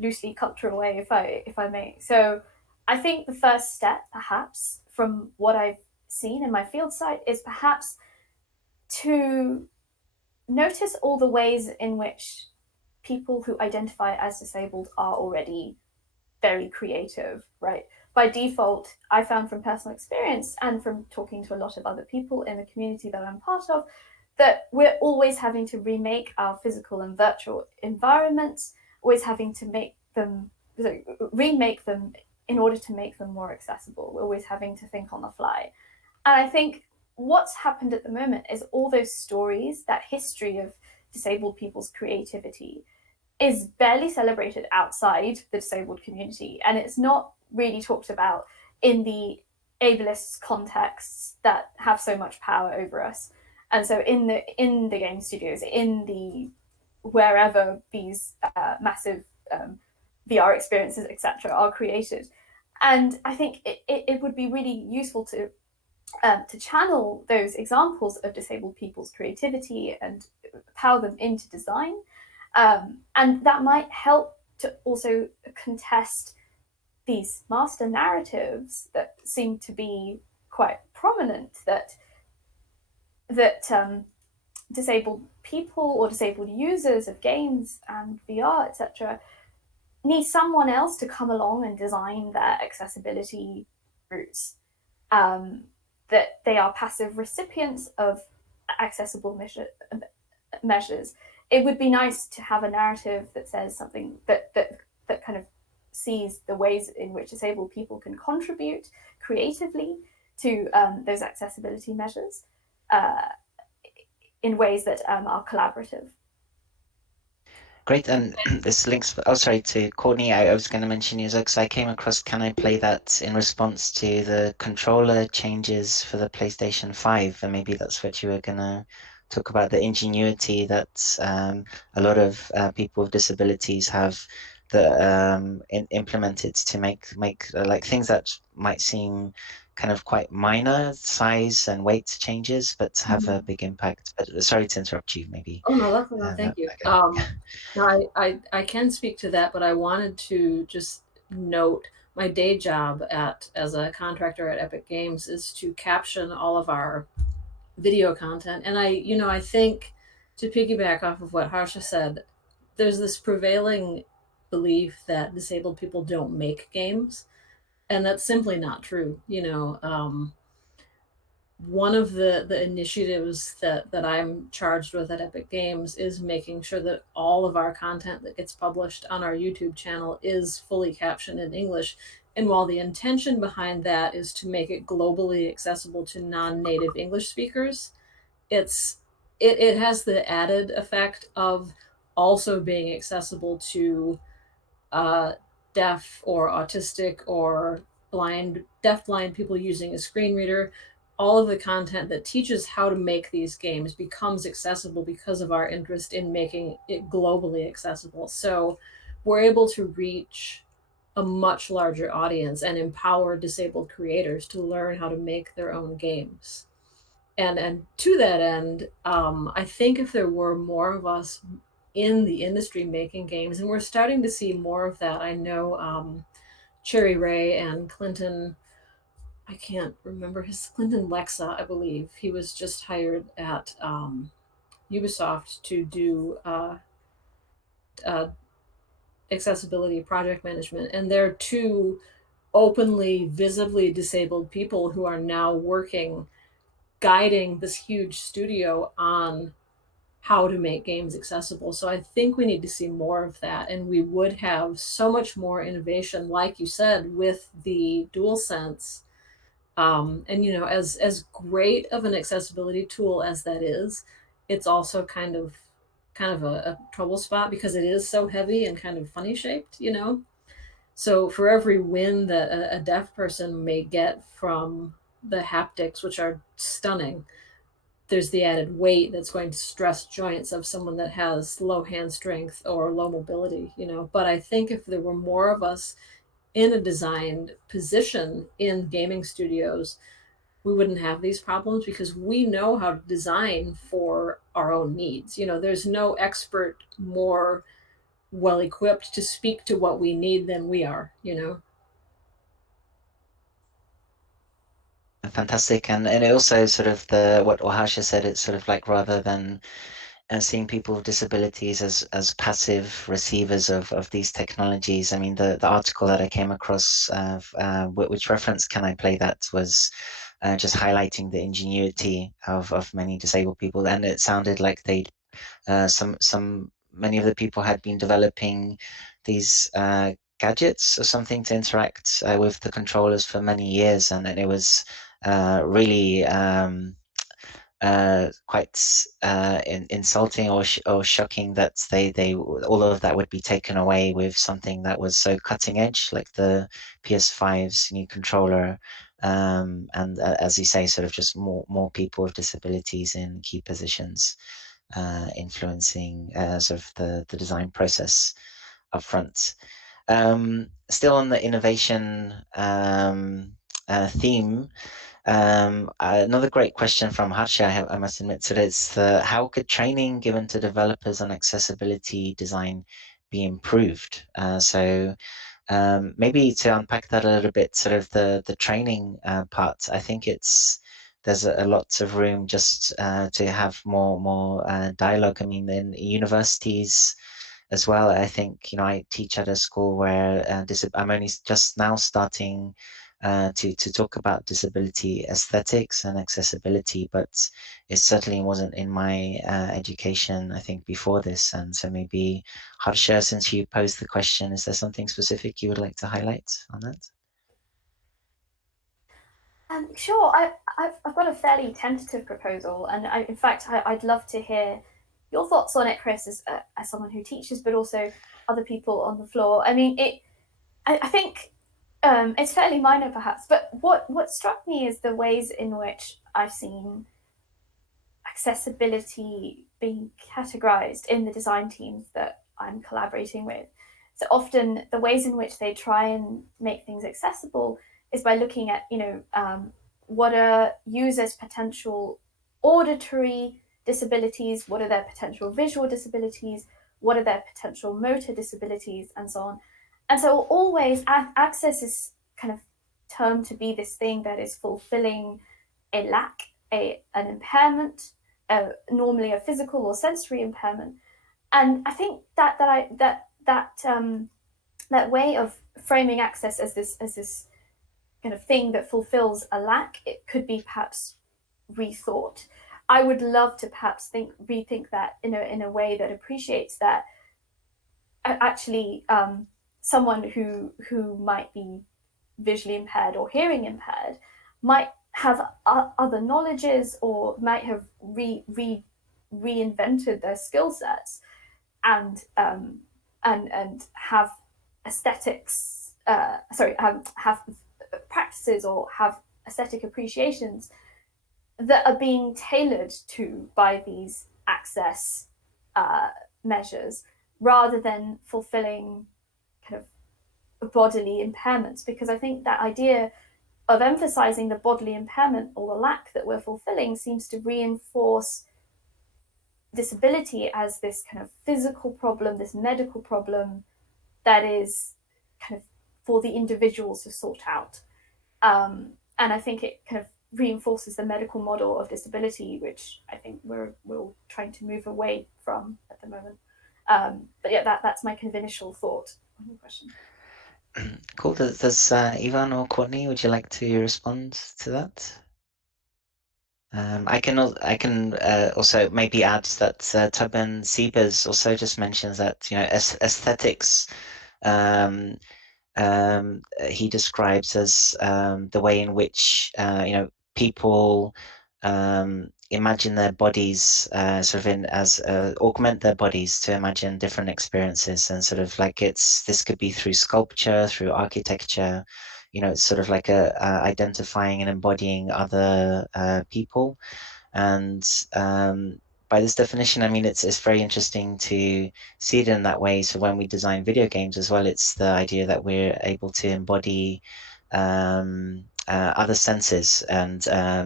loosely cultural way, if I may. So I think the first step, perhaps, from what I've seen in my field site, is perhaps to notice all the ways in which people who identify as disabled are already very creative, right? By default, I found from personal experience and from talking to a lot of other people in the community that I'm part of, that we're always having to remake our physical and virtual environments, always having to remake them in order to make them more accessible. We're always having to think on the fly. And I think what's happened at the moment is all those stories, that history of disabled people's creativity, is barely celebrated outside the disabled community, and it's not really talked about in the ableist contexts that have so much power over us. And so in the game studios, in the wherever these massive VR experiences, etc., are created. And I think it would be really useful to channel those examples of disabled people's creativity and power them into design. And that might help to also contest these master narratives that seem to be quite prominent, that disabled people or disabled users of games and VR, etc., need someone else to come along and design their accessibility routes. That they are passive recipients of accessible measures. It would be nice to have a narrative that says something that kind of sees the ways in which disabled people can contribute creatively to those accessibility measures in ways that are collaborative. Great, and this links, to Courtney. I was going to mention you because I came across Can I Play That in response to the controller changes for the PlayStation 5, and maybe that's what you were going to talk about, the ingenuity that a lot of people with disabilities have implemented to make like things that might seem kind of quite minor size and weight changes, but have a big impact. But sorry to interrupt you, maybe. Oh no, that's no, thank you. Okay. No, I can speak to that, but I wanted to just note my day job as a contractor at Epic Games is to caption all of our video content. And I think, to piggyback off of what Harsha said, there's this prevailing belief that disabled people don't make games, and that's simply not true. One of the initiatives that I'm charged with at Epic Games is making sure that all of our content that gets published on our YouTube channel is fully captioned in English. And while the intention behind that is to make it globally accessible to non-native English speakers, it has the added effect of also being accessible to deaf or autistic or deaf-blind people using a screen reader. All of the content that teaches how to make these games becomes accessible because of our interest in making it globally accessible. So we're able to reach a much larger audience and empower disabled creators to learn how to make their own games. And to that end, I think if there were more of us in the industry making games, and we're starting to see more of that. I know Cherry Ray and Clinton, I can't remember Clinton Lexa, I believe. He was just hired at Ubisoft to do accessibility project management. And they're two openly, visibly disabled people who are now working, guiding this huge studio on how to make games accessible. So I think we need to see more of that, and we would have so much more innovation, like you said, with the DualSense. And as great of an accessibility tool as that is, it's also kind of a trouble spot because it is so heavy and kind of funny shaped. So for every win that a deaf person may get from the haptics, which are stunning, there's the added weight that's going to stress joints of someone that has low hand strength or low mobility. But I think if there were more of us in a designed position in gaming studios, we wouldn't have these problems because we know how to design for our own needs. There's no expert more well equipped to speak to what we need than we are. Fantastic. And it also sort of what Harsha said, it's sort of like rather than seeing people with disabilities as passive receivers of these technologies. I mean, the article that I came across, which reference can I play that, was just highlighting the ingenuity of many disabled people. And it sounded like many of the people had been developing these gadgets or something to interact with the controllers for many years, and it was really quite insulting or shocking that they all of that would be taken away with something that was so cutting edge, like the PS5's new controller. And as you say, sort of just more people with disabilities in key positions, influencing sort of the design process up front. Still on the innovation theme, another great question from Harsha, I must admit, so it's how could training given to developers on accessibility design be improved? So maybe to unpack that a little bit, sort of the training part, I think there's a lot of room just to have more dialogue. I mean, in universities as well, I think, I teach at a school where I'm only just now starting to talk about disability aesthetics and accessibility, but it certainly wasn't in my education, I think, before this. And so maybe, Harsha, since you posed the question, is there something specific you would like to highlight on that? Sure. I've got a fairly tentative proposal, and in fact, I'd love to hear your thoughts on it, Chris, as someone who teaches, but also other people on the floor. I mean, I think it's fairly minor, perhaps, but what struck me is the ways in which I've seen accessibility being categorized in the design teams that I'm collaborating with. So often, the ways in which they try and make things accessible is by looking at, what are users' potential auditory disabilities, what are their potential visual disabilities, what are their potential motor disabilities, and so on. And so always access is kind of termed to be this thing that is fulfilling a lack, an impairment, normally a physical or sensory impairment. And I think that way of framing access as this kind of thing that fulfills a lack, it could be perhaps rethought. I would love to perhaps rethink that in a way that appreciates that actually someone who might be visually impaired or hearing impaired might have other knowledges or might have reinvented their skill sets and have aesthetics have practices or have aesthetic appreciations that are being tailored to by these access measures rather than fulfilling kind of bodily impairments, because I think that idea of emphasizing the bodily impairment or the lack that we're fulfilling seems to reinforce disability as this kind of physical problem, this medical problem that is kind of for the individuals to sort out. And I think it kind of reinforces the medical model of disability, which I think we're all trying to move away from at the moment. But yeah, that's my kind of initial thought on your question. Cool. Does Ivan or Courtney, would you like to respond to that? I can also maybe add that Tubman Siebers also just mentions that aesthetics he describes as the way in which people imagine their bodies augment their bodies to imagine different experiences, and sort of like this could be through sculpture, through architecture, it's sort of like identifying and embodying other people. And by this definition, I mean, it's very interesting to see it in that way. So when we design video games as well, it's the idea that we're able to embody other senses, and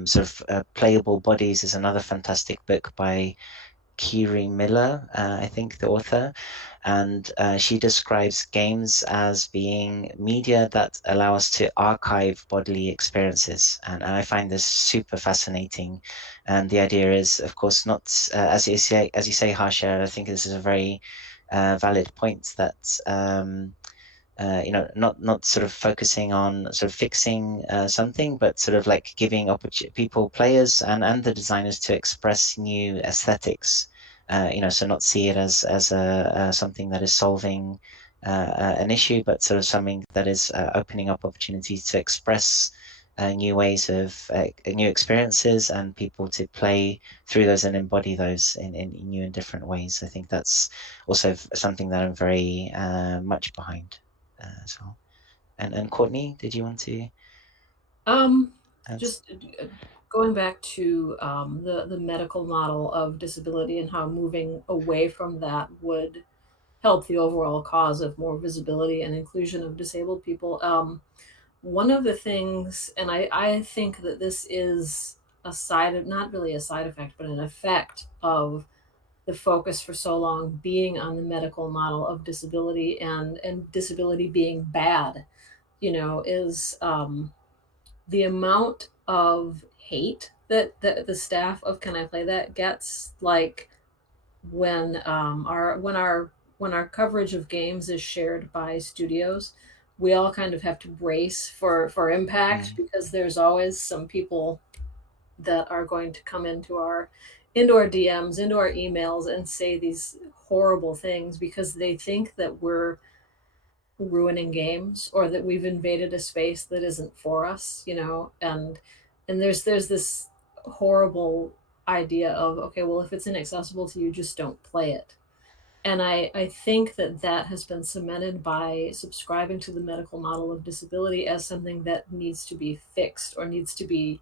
sort of Playable Bodies is another fantastic book by Kiri Miller, I think the author, and she describes games as being media that allow us to archive bodily experiences, and I find this super fascinating. And the idea is, of course, not as you say, Harsha. I think this is a very valid point that not sort of focusing on sort of fixing something, but sort of like giving people, players, and the designers to express new aesthetics. So not see it as a something that is solving an issue, but sort of something that is opening up opportunities to express new ways of new experiences, and people to play through those and embody those in new and different ways. I think that's also something that I'm very much behind as well. And Courtney, did you want to add? Just going back to the medical model of disability and how moving away from that would help the overall cause of more visibility and inclusion of disabled people. One of the things, and I think that this is not really a side effect, but an effect of the focus for so long being on the medical model of disability and disability being bad, is the amount of hate that the staff of Can I Play That gets, like when our coverage of games is shared by studios, we all kind of have to brace for impact, because there's always some people that are going to come into our DMs, into our emails, and say these horrible things because they think that we're ruining games or that we've invaded a space that isn't for us, and there's this horrible idea of, okay, well, if it's inaccessible to you, just don't play it. And I think that has been cemented by subscribing to the medical model of disability as something that needs to be fixed or needs to be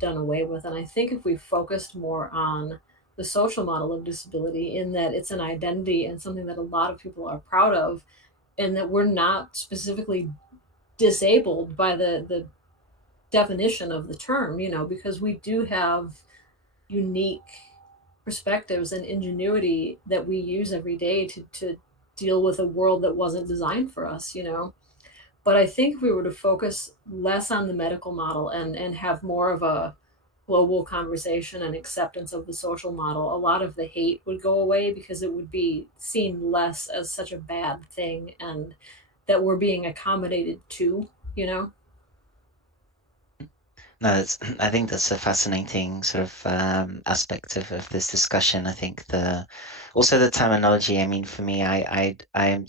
done away with. And I think if we focused more on the social model of disability, in that it's an identity and something that a lot of people are proud of, and that we're not specifically disabled by the definition of the term, because we do have unique perspectives and ingenuity that we use every day to deal with a world that wasn't designed for us. But I think if we were to focus less on the medical model and have more of a global conversation and acceptance of the social model, a lot of the hate would go away because it would be seen less as such a bad thing, and that we're being accommodated to. No, I think that's a fascinating sort of aspect of this discussion. I think also the terminology. I mean, for me, I am,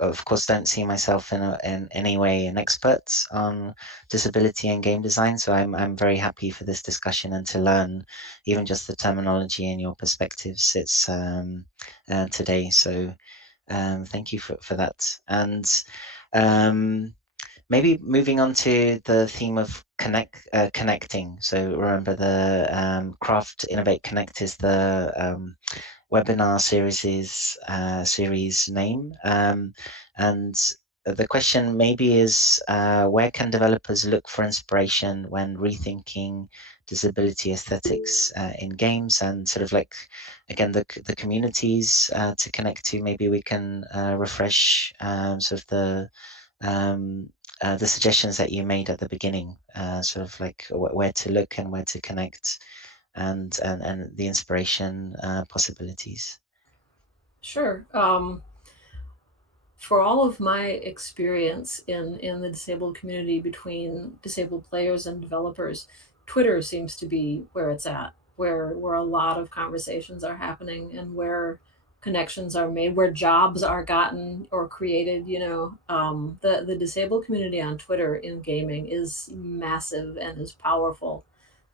of course, don't see myself in any way an expert on disability and game design. So I'm very happy for this discussion and to learn even just the terminology and your perspectives. It's today. So thank you for that. And maybe moving on to the theme of connecting. So remember the Craft, Innovate, Connect is the webinar series name. And the question maybe is, where can developers look for inspiration when rethinking disability aesthetics in games, and sort of like, again, the communities to connect to? Maybe we can refresh sort of the suggestions that you made at the beginning, sort of like where to look and where to connect, and the inspiration possibilities. Sure. For all of my experience in the disabled community between disabled players and developers, Twitter seems to be where it's at, where a lot of conversations are happening and where connections are made, where jobs are gotten or created. The disabled community on Twitter in gaming is massive and is powerful.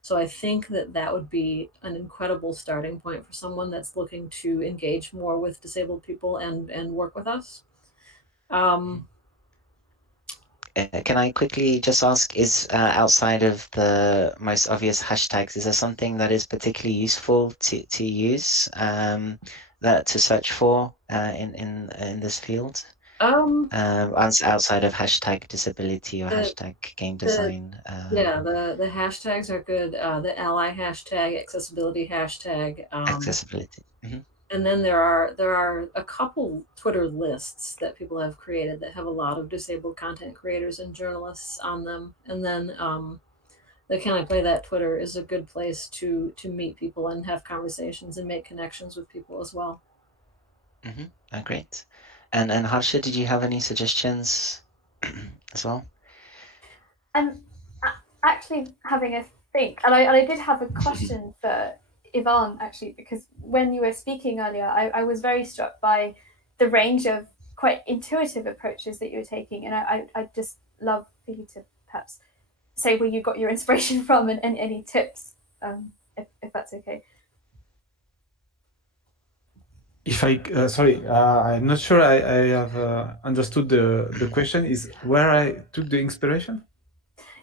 So I think that would be an incredible starting point for someone that's looking to engage more with disabled people and work with us. Can I quickly just ask, is outside of the most obvious hashtags, is there something that is particularly useful to use that to search for in this field? Outside of hashtag disability or hashtag game design. The hashtags are good. The ally hashtag, accessibility hashtag, accessibility. and then there are a couple Twitter lists that people have created that have a lot of disabled content creators and journalists on them. And then the Can I Play That Twitter is a good place to meet people and have conversations and make connections with people as well. Great. And Harsha, did you have any suggestions as well? I'm actually having a think, and I did have a question for Yvonne, actually, because when you were speaking earlier, I was very struck by the range of quite intuitive approaches that you were taking, and I'd just love for you to perhaps say where you got your inspiration from and any tips, if that's okay. If I sorry, I'm not sure I have understood the question. Is where I took the inspiration?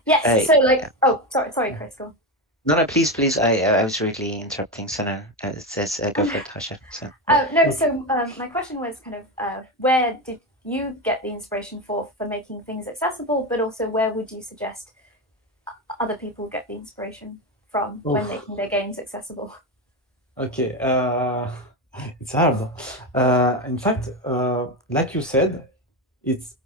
Yes. So like, oh, sorry, Chris, go on. No, please. I was really interrupting. So no, it says go for it, Harsha. So no. So my question was kind of where did you get the inspiration for making things accessible, but also where would you suggest other people get the inspiration from when making their games accessible? Okay, it's hard. In fact, like you said, it's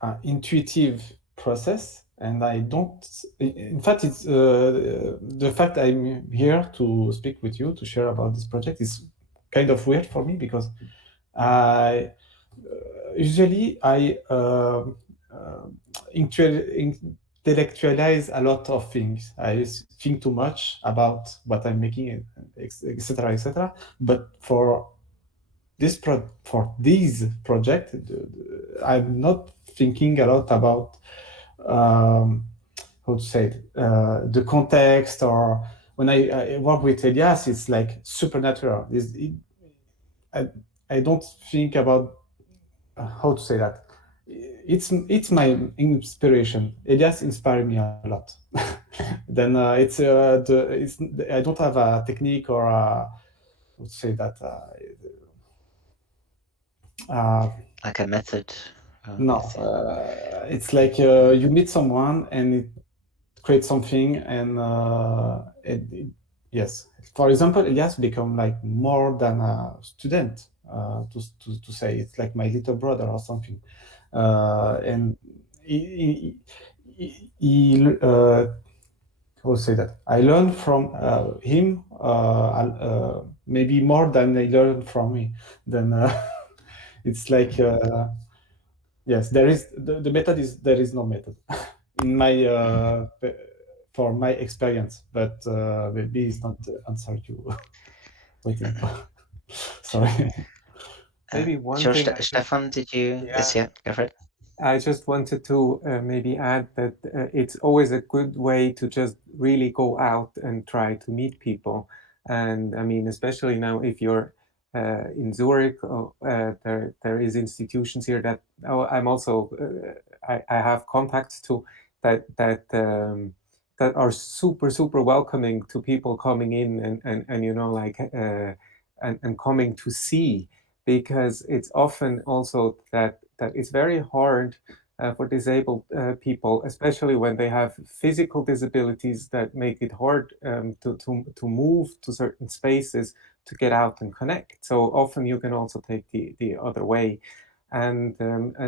an intuitive process. And I don't, in fact, it's the fact I'm here to speak with you, to share about this project is kind of weird for me because usually I intellectualize a lot of things. I think too much about what I'm making, etc., etc. But for this project, I'm not thinking a lot about how to say it, the context, or when I work with Elias, it's like supernatural. I don't think about how to say that. It's my inspiration. Elias inspired me a lot. Then I don't have a technique or how to say that. Like a method. No, it's like you meet someone and it create something, and yes, for example, Elias become like more than a student, to say it's like my little brother or something, and he how to say that, I learned from him maybe more than they learned from me. Then it's like yes, there is the method is there is no method in my for my experience, but maybe it's not the answer you waiting for. Sorry. Maybe one Sure, thing. Stefan, did you? Yeah. Yes, yeah, go for it. I just wanted to maybe add that it's always a good way to just really go out and try to meet people. And I mean, especially now if you're in Zurich, there is institutions here that I'm also I have contacts to that that are super welcoming to people coming in and you know, like and coming to see, because it's often also that it's very hard for disabled people, especially when they have physical disabilities that make it hard to move to certain spaces, to get out and connect. So often you can also take the other way. And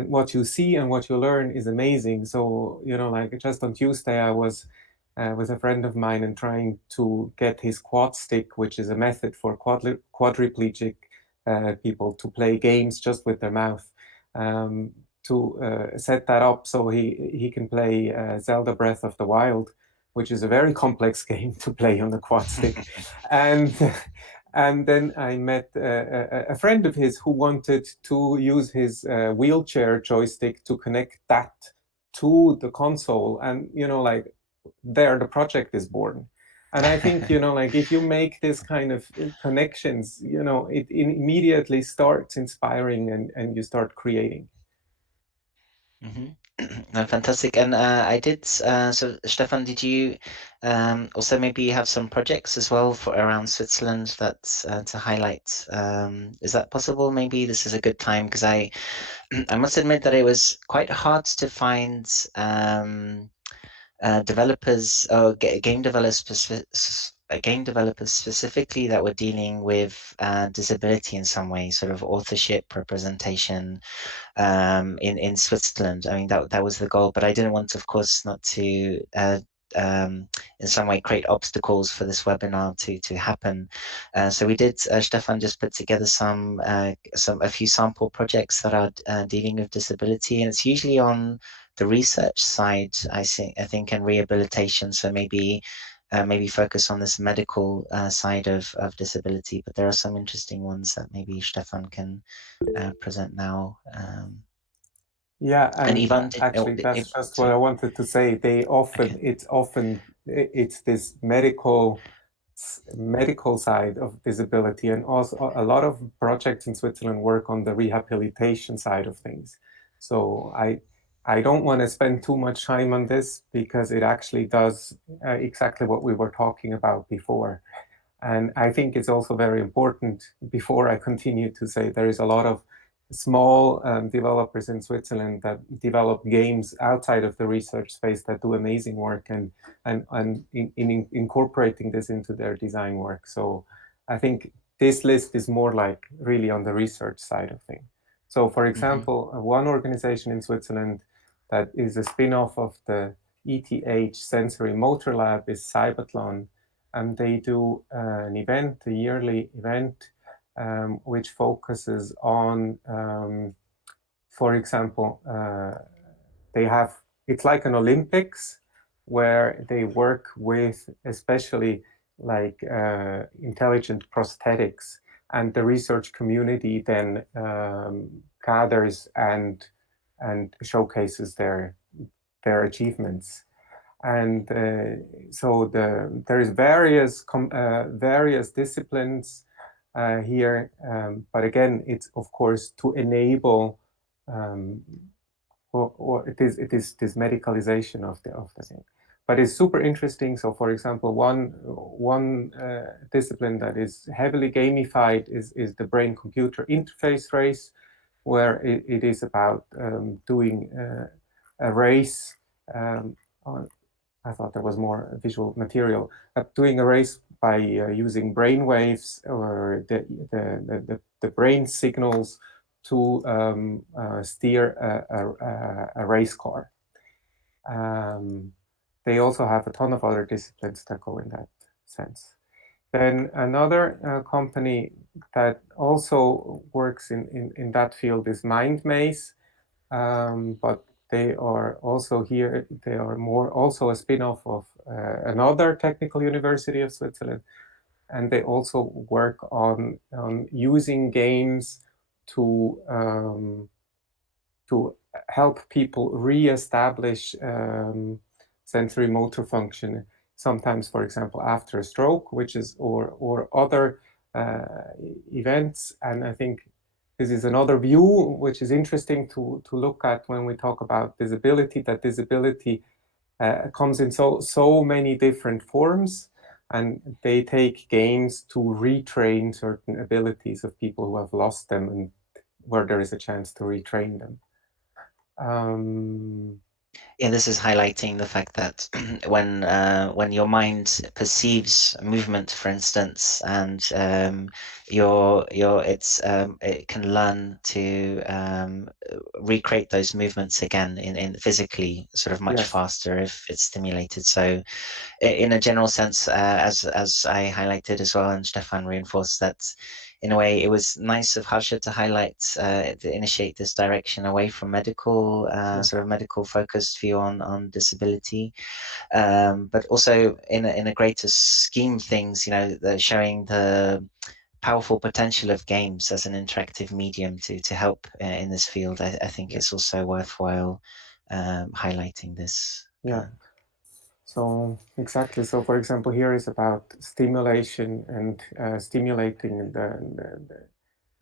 what you see and what you learn is amazing. So, you know, like just on Tuesday, I was with a friend of mine and trying to get his quad stick, which is a method for quadriplegic people to play games just with their mouth, to set that up so he can play Zelda Breath of the Wild, which is a very complex game to play on the quad stick. And then I met a friend of his who wanted to use his wheelchair joystick to connect that to the console. And, you know, like there the project is born. And I think, you know, like if you make this kind of connections, you know, it immediately starts inspiring and you start creating. No, fantastic. And I did, so Stefan, did you also maybe have some projects as well for around Switzerland that to highlight? Is that possible? Maybe this is a good time, because I must admit that it was quite hard to find developers or game developers specifically that were dealing with disability in some way, sort of authorship representation in Switzerland. I mean, that was the goal, but I didn't want, of course, not to in some way create obstacles for this webinar to happen. So we did. Stefan just put together a few sample projects that are dealing with disability, and it's usually on the research side, I think, and rehabilitation. So maybe focus on this medical side of disability, but there are some interesting ones that maybe Stefan can present now. Yeah, and Ivan, actually, that's just what I wanted to say. It's this medical side of disability, and also a lot of projects in Switzerland work on the rehabilitation side of things. So I don't want to spend too much time on this, because it actually does exactly what we were talking about before. And I think it's also very important, before I continue, to say there is a lot of small developers in Switzerland that develop games outside of the research space that do amazing work, and in incorporating this into their design work. So I think this list is more like really on the research side of things. So for example, one organization in Switzerland that is a spin-off of the ETH Sensory Motor Lab is Cybathlon, and they do an event, a yearly event, which focuses on, for example, it's like an Olympics, where they work with especially like intelligent prosthetics, and the research community then gathers and showcases their achievements. And so there is various disciplines here, but again, it's of course to enable, or it is this medicalization of the thing. But it's super interesting. So, for example, one discipline that is heavily gamified is the brain-computer interface race, where it is about doing a race. I thought there was more visual material. Doing erase by using brain waves or the brain signals to steer a race car. They also have a ton of other disciplines that go in that sense. Then another company that also works in that field is MindMaze, but they are also here, they are more also a spin-off of another technical university of Switzerland, and they also work on using games to help people re-establish sensory motor function, sometimes, for example, after a stroke, which is, or other events. And I think this is another view which is interesting to look at when we talk about disability, that disability comes in so many different forms, and they take games to retrain certain abilities of people who have lost them, and where there is a chance to retrain them. Yeah, this is highlighting the fact that when your mind perceives movement, for instance, and it can learn to recreate those movements again in physically, sort of much faster if it's stimulated. So, in a general sense, as I highlighted as well, and Stefan reinforced that. In a way, it was nice of Harsha to highlight, to initiate this direction away from medical, sort of medical focused view on disability, but also in a greater scheme of things, showing the powerful potential of games as an interactive medium to help in this field. I think it's also worthwhile highlighting this. Yeah. So exactly. So for example, here is about stimulation and stimulating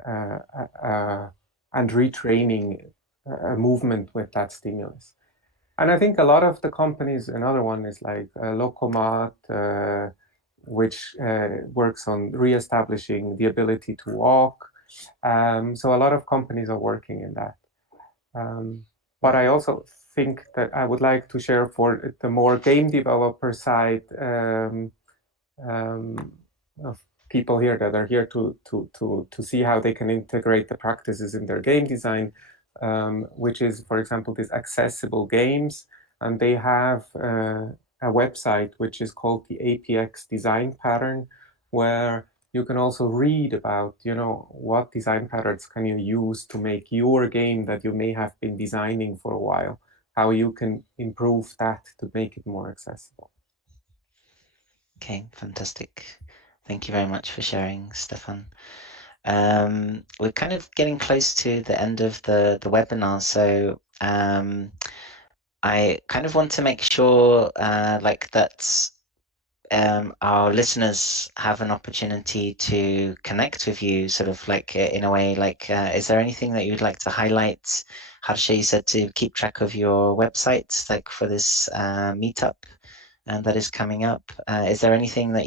and retraining a movement with that stimulus. And I think a lot of the companies, another one is like Locomat, which works on reestablishing the ability to walk. So a lot of companies are working in that. But I also think that I would like to share for the more game developer side of people here that are here to see how they can integrate the practices in their game design, which is, for example, these accessible games. And they have a website which is called the APX design pattern, where you can also read about, what design patterns can you use to make your game that you may have been designing for a while, how you can improve that to make it more accessible. Okay, fantastic. Thank you very much for sharing, Stefan. We're kind of getting close to the end of the webinar, so I kind of want to make sure that our listeners have an opportunity to connect with you, sort of like in a way, is there anything that you'd like to highlight? Harsha, you said to keep track of your website, like for this meetup that is coming up. Is there anything that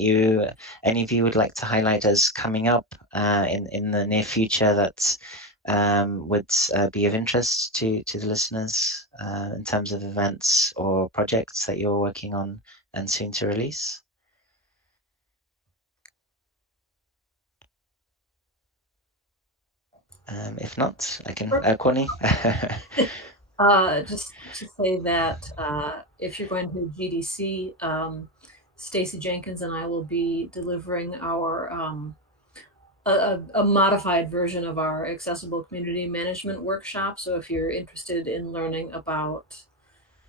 any of you would like to highlight as coming up in the near future that would be of interest to the listeners in terms of events or projects that you're working on and soon to release? If not, I can, Courtney. Just to say that if you're going to GDC, Stacy Jenkins and I will be delivering our a modified version of our accessible community management workshop. So if you're interested in learning about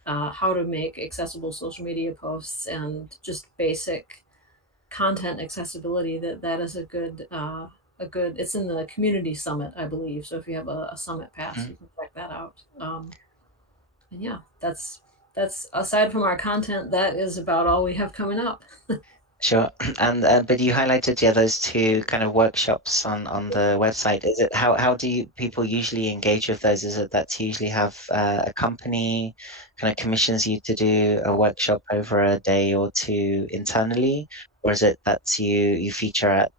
how to make accessible social media posts and just basic content accessibility, that is a good it's in the community summit, I believe. So if you have a summit pass, you can check that out. And yeah, that's aside from our content, that is about all we have coming up. Sure. And but you highlighted those two kind of workshops on the website. Is it how do people usually engage with those? Is it that you usually have a company kind of commissions you to do a workshop over a day or two internally, or is it that you feature at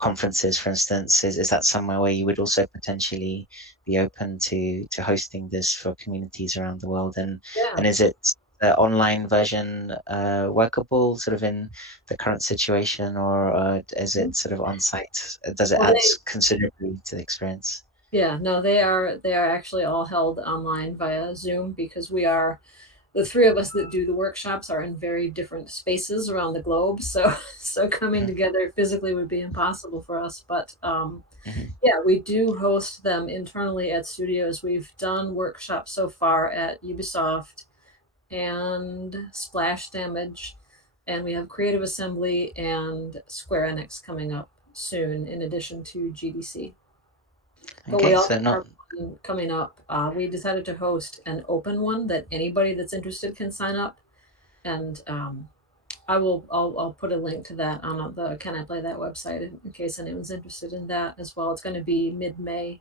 conferences, for instance? Is that somewhere where you would also potentially be open to hosting this for communities around the world? And Yeah. is it the online version workable sort of in the current situation, or is it sort of on site? Does it Well, add considerably to the experience? Yeah, no, they are actually all held online via Zoom, because the three of us that do the workshops are in very different spaces around the globe. So coming together physically would be impossible for us. But yeah, we do host them internally at studios. We've done workshops so far at Ubisoft and Splash Damage, and we have Creative Assembly and Square Enix coming up soon, in addition to GDC. But we Okay, also so not. have one coming up. We decided to host an open one that anybody that's interested can sign up, and I'll put a link to that on the Can I Play That website in case anyone's interested in that as well. It's going to be mid-May.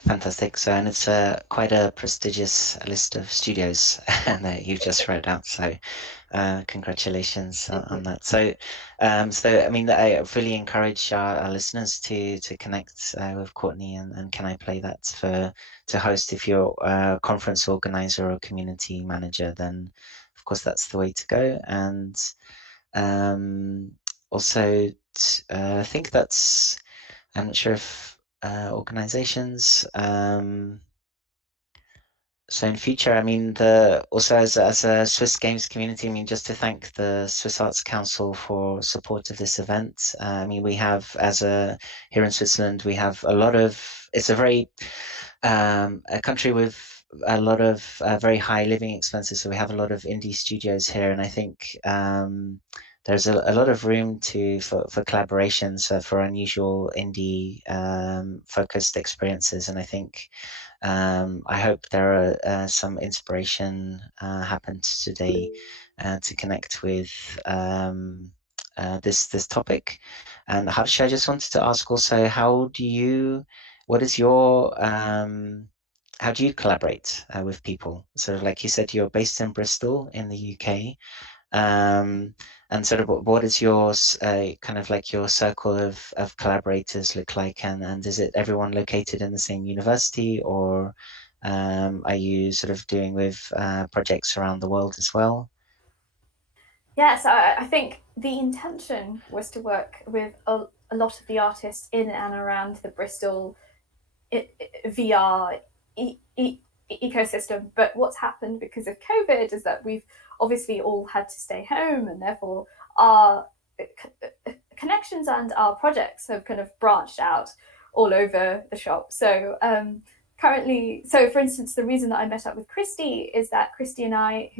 Fantastic. So, and it's quite a prestigious list of studios that you've just read out. So, congratulations on that. So, I mean, I fully encourage our listeners to connect with Courtney and Can I Play That to host. If you're a conference organizer or community manager, then of course that's the way to go. And also, I think that's. I'm not sure if organizations. So in future, I mean, also as a Swiss games community, I mean, just to thank the Swiss Arts Council for support of this event. I mean, we have here in Switzerland, we have a lot of. It's a very a country with a lot of very high living expenses, so we have a lot of indie studios here, and I think there's a lot of room for collaborations for unusual indie focused experiences, and I think I hope there are some inspiration happened today to connect with this topic. And Harsha, I just wanted to ask also, what is your how do you collaborate with people? So, like you said, you're based in Bristol in the UK. And sort of what is your kind of like your circle of collaborators look like? And is it everyone located in the same university, or are you sort of doing with projects around the world as well? Yeah, so I think the intention was to work with a lot of the artists in and around the Bristol VR ecosystem. But what's happened because of COVID is that we've obviously all had to stay home, and therefore our connections and our projects have kind of branched out all over the shop. So currently, so for instance, the reason that I met up with Christy is that Christy and I,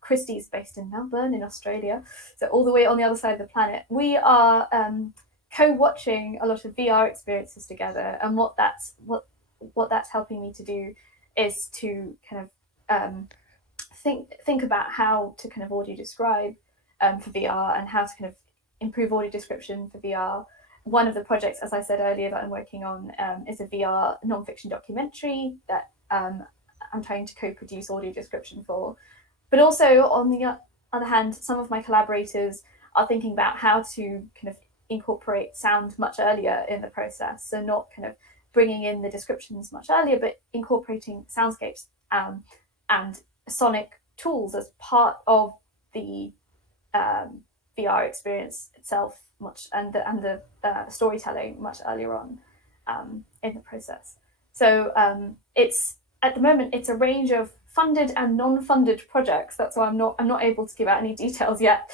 Christy's based in Melbourne in Australia, so all the way on the other side of the planet, we are co-watching a lot of VR experiences together. And what that's helping me to do is to kind of think about how to kind of audio describe for VR, and how to kind of improve audio description for VR. One of the projects, as I said earlier, that I'm working on is a VR non-fiction documentary that I'm trying to co-produce audio description for. But also, on the other hand, some of my collaborators are thinking about how to kind of incorporate sound much earlier in the process. So not kind of bringing in the descriptions much earlier, but incorporating soundscapes and sonic tools as part of the VR experience itself, and the storytelling much earlier on in the process. So it's at the moment it's a range of funded and non-funded projects. That's why I'm not able to give out any details yet.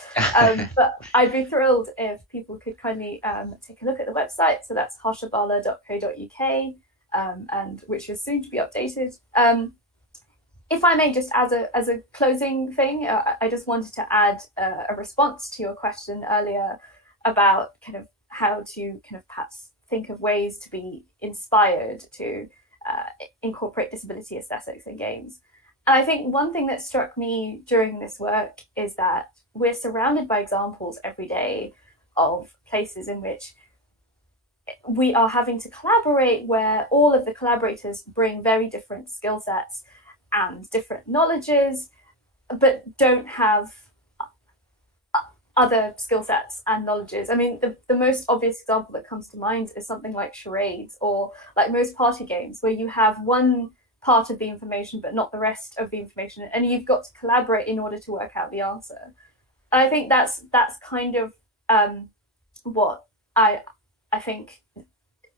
But I'd be thrilled if people could kindly take a look at the website. So that's harshabala.co.uk, and which is soon to be updated. If I may, just as a closing thing, I just wanted to add a response to your question earlier about kind of how to kind of perhaps think of ways to be inspired to incorporate disability aesthetics in games. And I think one thing that struck me during this work is that we're surrounded by examples every day of places in which we are having to collaborate, where all of the collaborators bring very different skill sets and different knowledges, but don't have other skill sets and knowledges. I mean, the most obvious example that comes to mind is something like charades, or like most party games, where you have one part of the information but not the rest of the information, and you've got to collaborate in order to work out the answer. And I think that's kind of what I think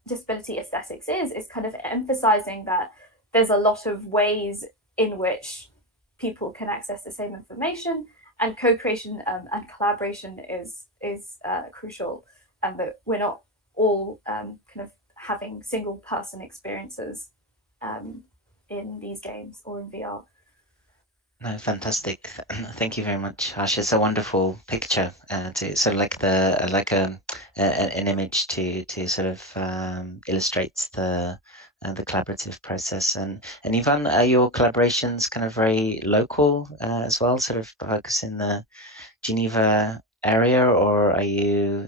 disability aesthetics is kind of emphasizing that there's a lot of ways in which people can access the same information, and co-creation and collaboration is crucial, and that we're not all kind of having single person experiences in these games or in VR. No, fantastic. Thank you very much, Harsha. It's a wonderful picture to sort of like an image to sort of illustrate the collaborative process. And Ivan, are your collaborations kind of very local as well, sort of focus in the Geneva area, or are you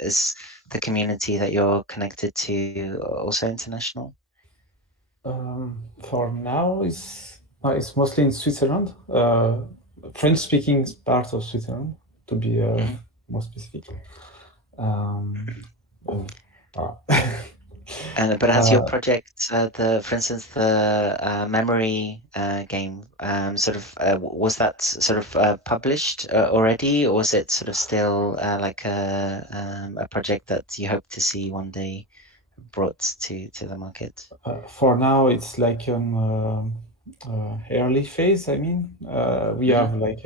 is the community that you're connected to also international? For now, it's mostly in Switzerland, French-speaking part of Switzerland, to be more specific. But has your project, for instance, the memory game, was that sort of published already, or was it sort of still like a project that you hope to see one day brought to the market? For now, it's like an early phase. I mean, we have like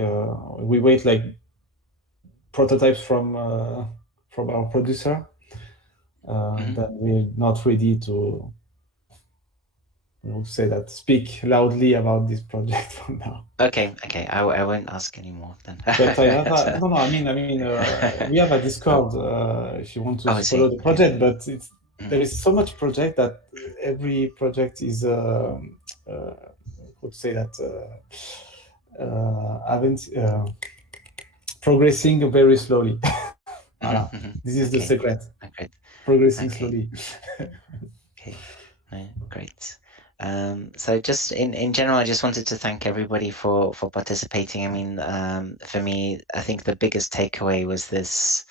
we wait like prototypes from our producer. That we're not ready to speak loudly about this project for now. Okay. I won't ask anymore then. But I have no. I mean, we have a Discord if you want to follow the project. But there is so much project that every project is progressing very slowly. This is the secret. Okay. Progressing slowly. Okay, no, great. So just in general, I just wanted to thank everybody for participating. I mean, for me, I think the biggest takeaway was this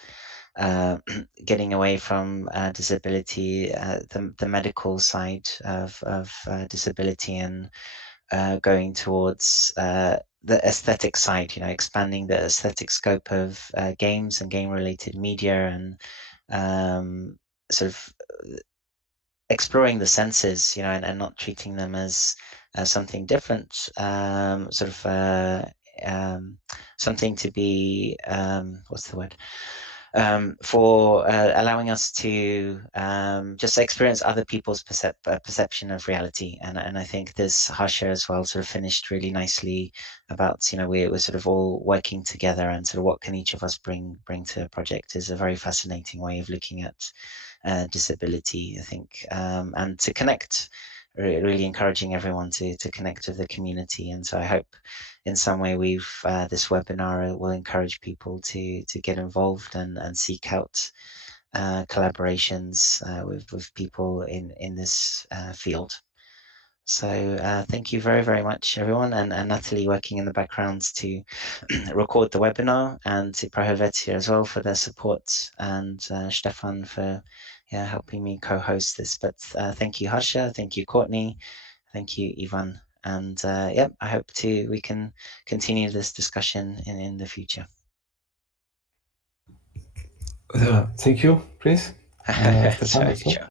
getting away from disability, the medical side of disability, and going towards the aesthetic side, expanding the aesthetic scope of games and game-related media, and sort of exploring the senses, and not treating them as something different, something to be, what's the word? For allowing us to just experience other people's perception of reality. And I think this Harsha as well sort of finished really nicely about, we're sort of all working together, and sort of what can each of us bring to a project is a very fascinating way of looking at disability, I think, and to connect, really encouraging everyone to connect with the community. And so I hope in some way this webinar will encourage people to get involved and seek out collaborations with people in this field. So thank you very, very much, everyone, and Natalie working in the background to record the webinar, and to Helvetia as well for their support, and Stefan for helping me co-host this. But thank you, Harsha. Thank you, Courtney. Thank you, Ivan. And I hope we can continue this discussion in the future. Thank you, Chris. Stefan also.